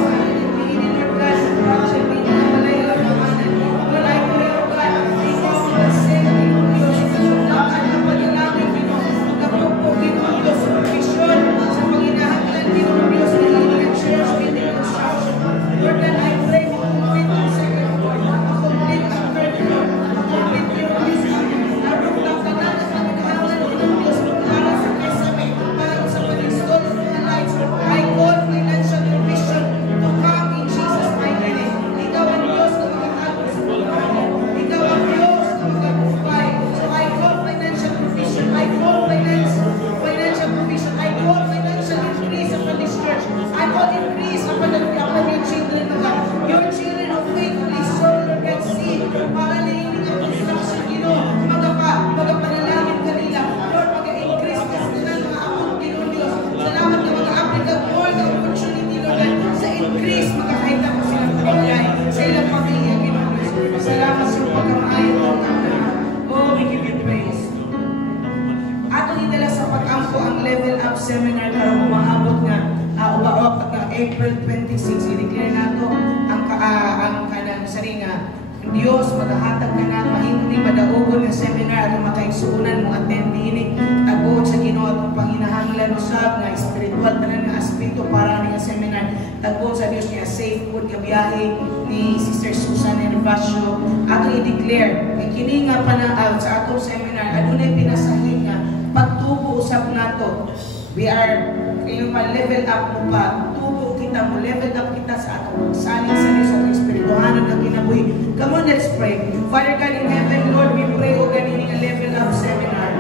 Ni Lord God, sa project ni Malay, Lord, Lord, I pray, Lord God, ikaw ang send, Ginoo Diyos, sa lakas na paglalay. seminar karon umaabot nga ubaok nga April 26 i-declare nato ang kanang saringa Dios magahatag ka na mahimong madaugon nga seminar ato makaigsuonan mo attend dinhi tagod sa Ginoo atong panginahanglan usab nga spiritual tanan nga aspeto para ni nga seminar tagod sa Dios nga safe food nga biyahe ni Sister Susan Herbacio ato i-declare kay kini nga panaaw sa atong seminar adunay pinasahin nga pagtubo usab nato we are kayo pa level up mo pa tubo kita mo level up kita sa atong saling sa Dios atong espirituhanon nga kinabuhi. Come on, let's pray. Father God in heaven, Lord, we pray o ganini nga level up seminar.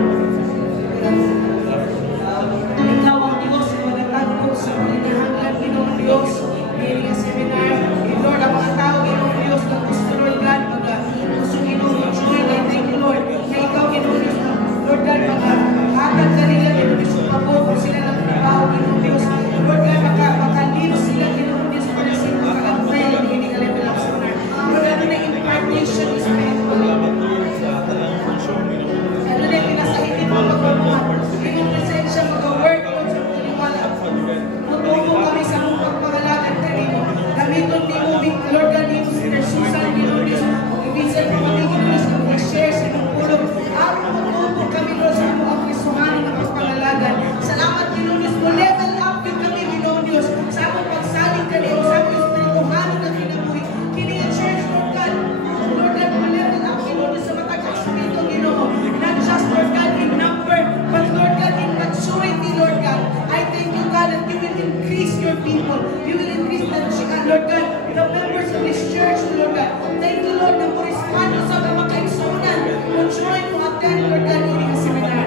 Ikaw ang Diyos na magatagpo sa panginahanglan Ginoong Diyos ganini nga seminar. And Lord, ang mga tao Ginoong Diyos na gusto Lord God gusto Ginoong join. I thank you Lord na ikaw Ginoong Diyos Lord God hatag ka nila Ginoong Diyos kung sila ng trabaho Ginoong Diyos Lord God makalino sila Ginoong Diyos para sa makakagpay na ganini nga level up seminar. Lord God, na impartation is spiritual. Ano na pinasahitin mo magmamahal. Iyong presensya mag-work on sa pagkaliwala. Mutubo kami sa mong pagpangalagan kanino. Gamiton ni Moving, Lord God, ni Sister Susan, Ginoong Diyos. Ibisan mo kami, Ginoong Diyos, na mag-share sa iyong pulong. Mutubo kami, Lord, sa mong aprisuhanin ng pagpangalagan. Salamat, Ginoong Diyos. Level up din kami, Ginoong Diyos. Sa among pagsaling kanino, sa among espirituhanin na kinabuhi. Kini ang church, Lord God. Lord God, level up, Ginoong Diyos, sa matag-espiritu, Ginoo. Not just, Lord God, in number, but Lord God, in maturity, Lord God. I thank you, God, that you will increase your people. You will increase the Lord God, the members of this church, Lord God. Thank you, Lord, na correspond sa mga makaigsunan. Join mo attend, Lord God, in ang seminar.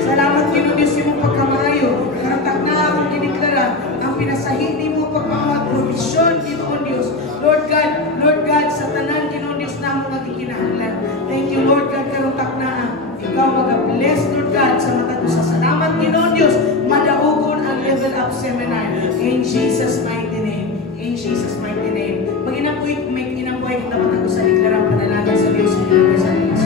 Salamat, Ginoong Diyos, yung pagkamayo. Karatak na akong kiniklara ang pinasahini mo pagpamawag provision, Ginoong Diyos. Lord God, sa tanan, Ginoong Diyos na mo nakikinahanglan. Thank you, Lord God, karatak na ikaw mag-bless, Lord God, sa mata ko sa salamat, Ginoong Diyos, madaugon ang level up seminar. In Jesus' mighty name. In Jesus' mighty name. Mag-inapoy, may inapoy kita mata ko sa deklarang panalangin sa Diyos. Sa Diyos.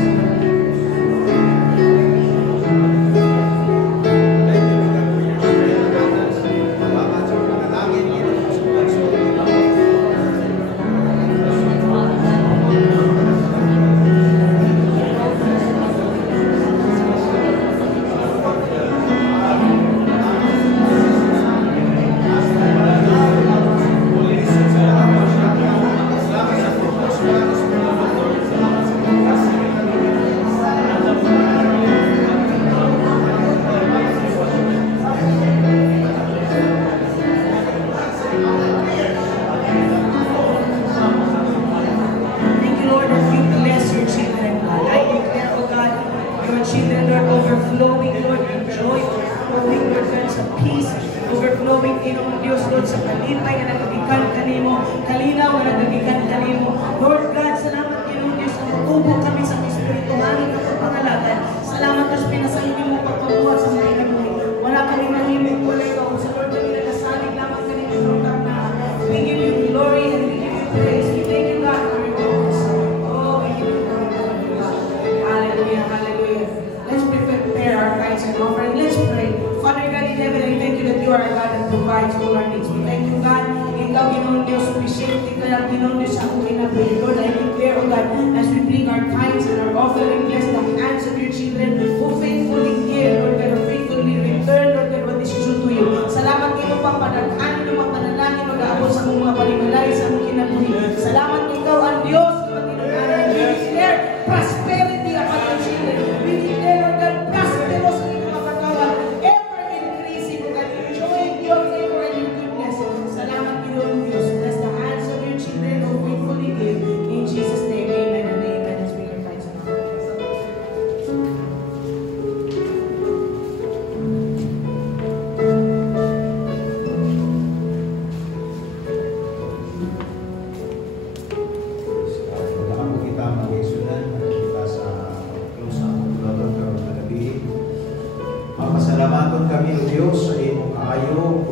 Pasalamaton kami o Diyos sa imong kaayo.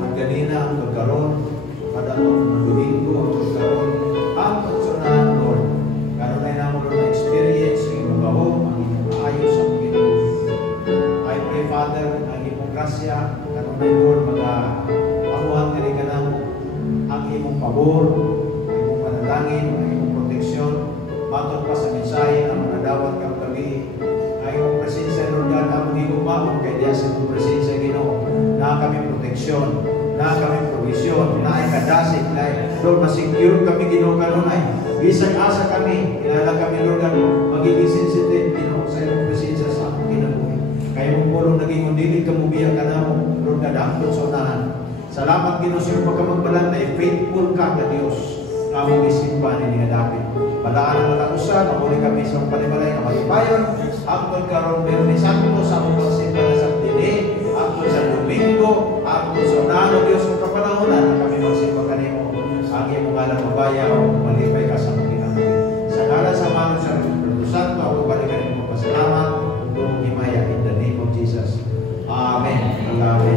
At ganina ang pagkaroon, padalong Domingo ang pagkaroon, ang pagsunan, Lord. Karoon ay naman Lord na experience, imong gawom, ang imong kaayo sa Panginoon. I pray, Father, ang grasya, kanunay Lord, amuhan ka rin ka na ang imong pabor, ang imong panalangin, ang imong proteksyon, matod pa sa mensahe ang manadawat kang gabi, ang imong presensya, Lord God, ang higumamon kay Diyas ang presensya, Ginoo, na kami proteksyon, na kami provisyon, na ay kadasig, na Lord, masecure kami, Ginoo, kanunay. Bisag asa kami, kilala kami, Lord, God, magiging sensitive, Ginoo, sa iyong presensya sa akong kinabuhi. Kaya mong pulong naging undilig kamubiyak ka na mo, Lord God, ang konsonahan. Salamat, Ginoo, sa iyong pagkamagbalan na faithful ka ka, Diyos, na mong isimba ni David. Padaan ang matakusan, mahuli kami sa panimalay na malipayon, ang pagkaroon meron ni Santo sa among pagsimba na sa dini, ang sa Domingo, ang sa unano, Diyos, sa kapanahonan na kami magsimba kanimo. Ang iyong ngalang mabayaw, malipay ka sa mga kinabuhi. Sa ngala sa mga sa Espiritu Santo, ako balikan mo pasalamat, kung himaya in the name of Jesus. Amen.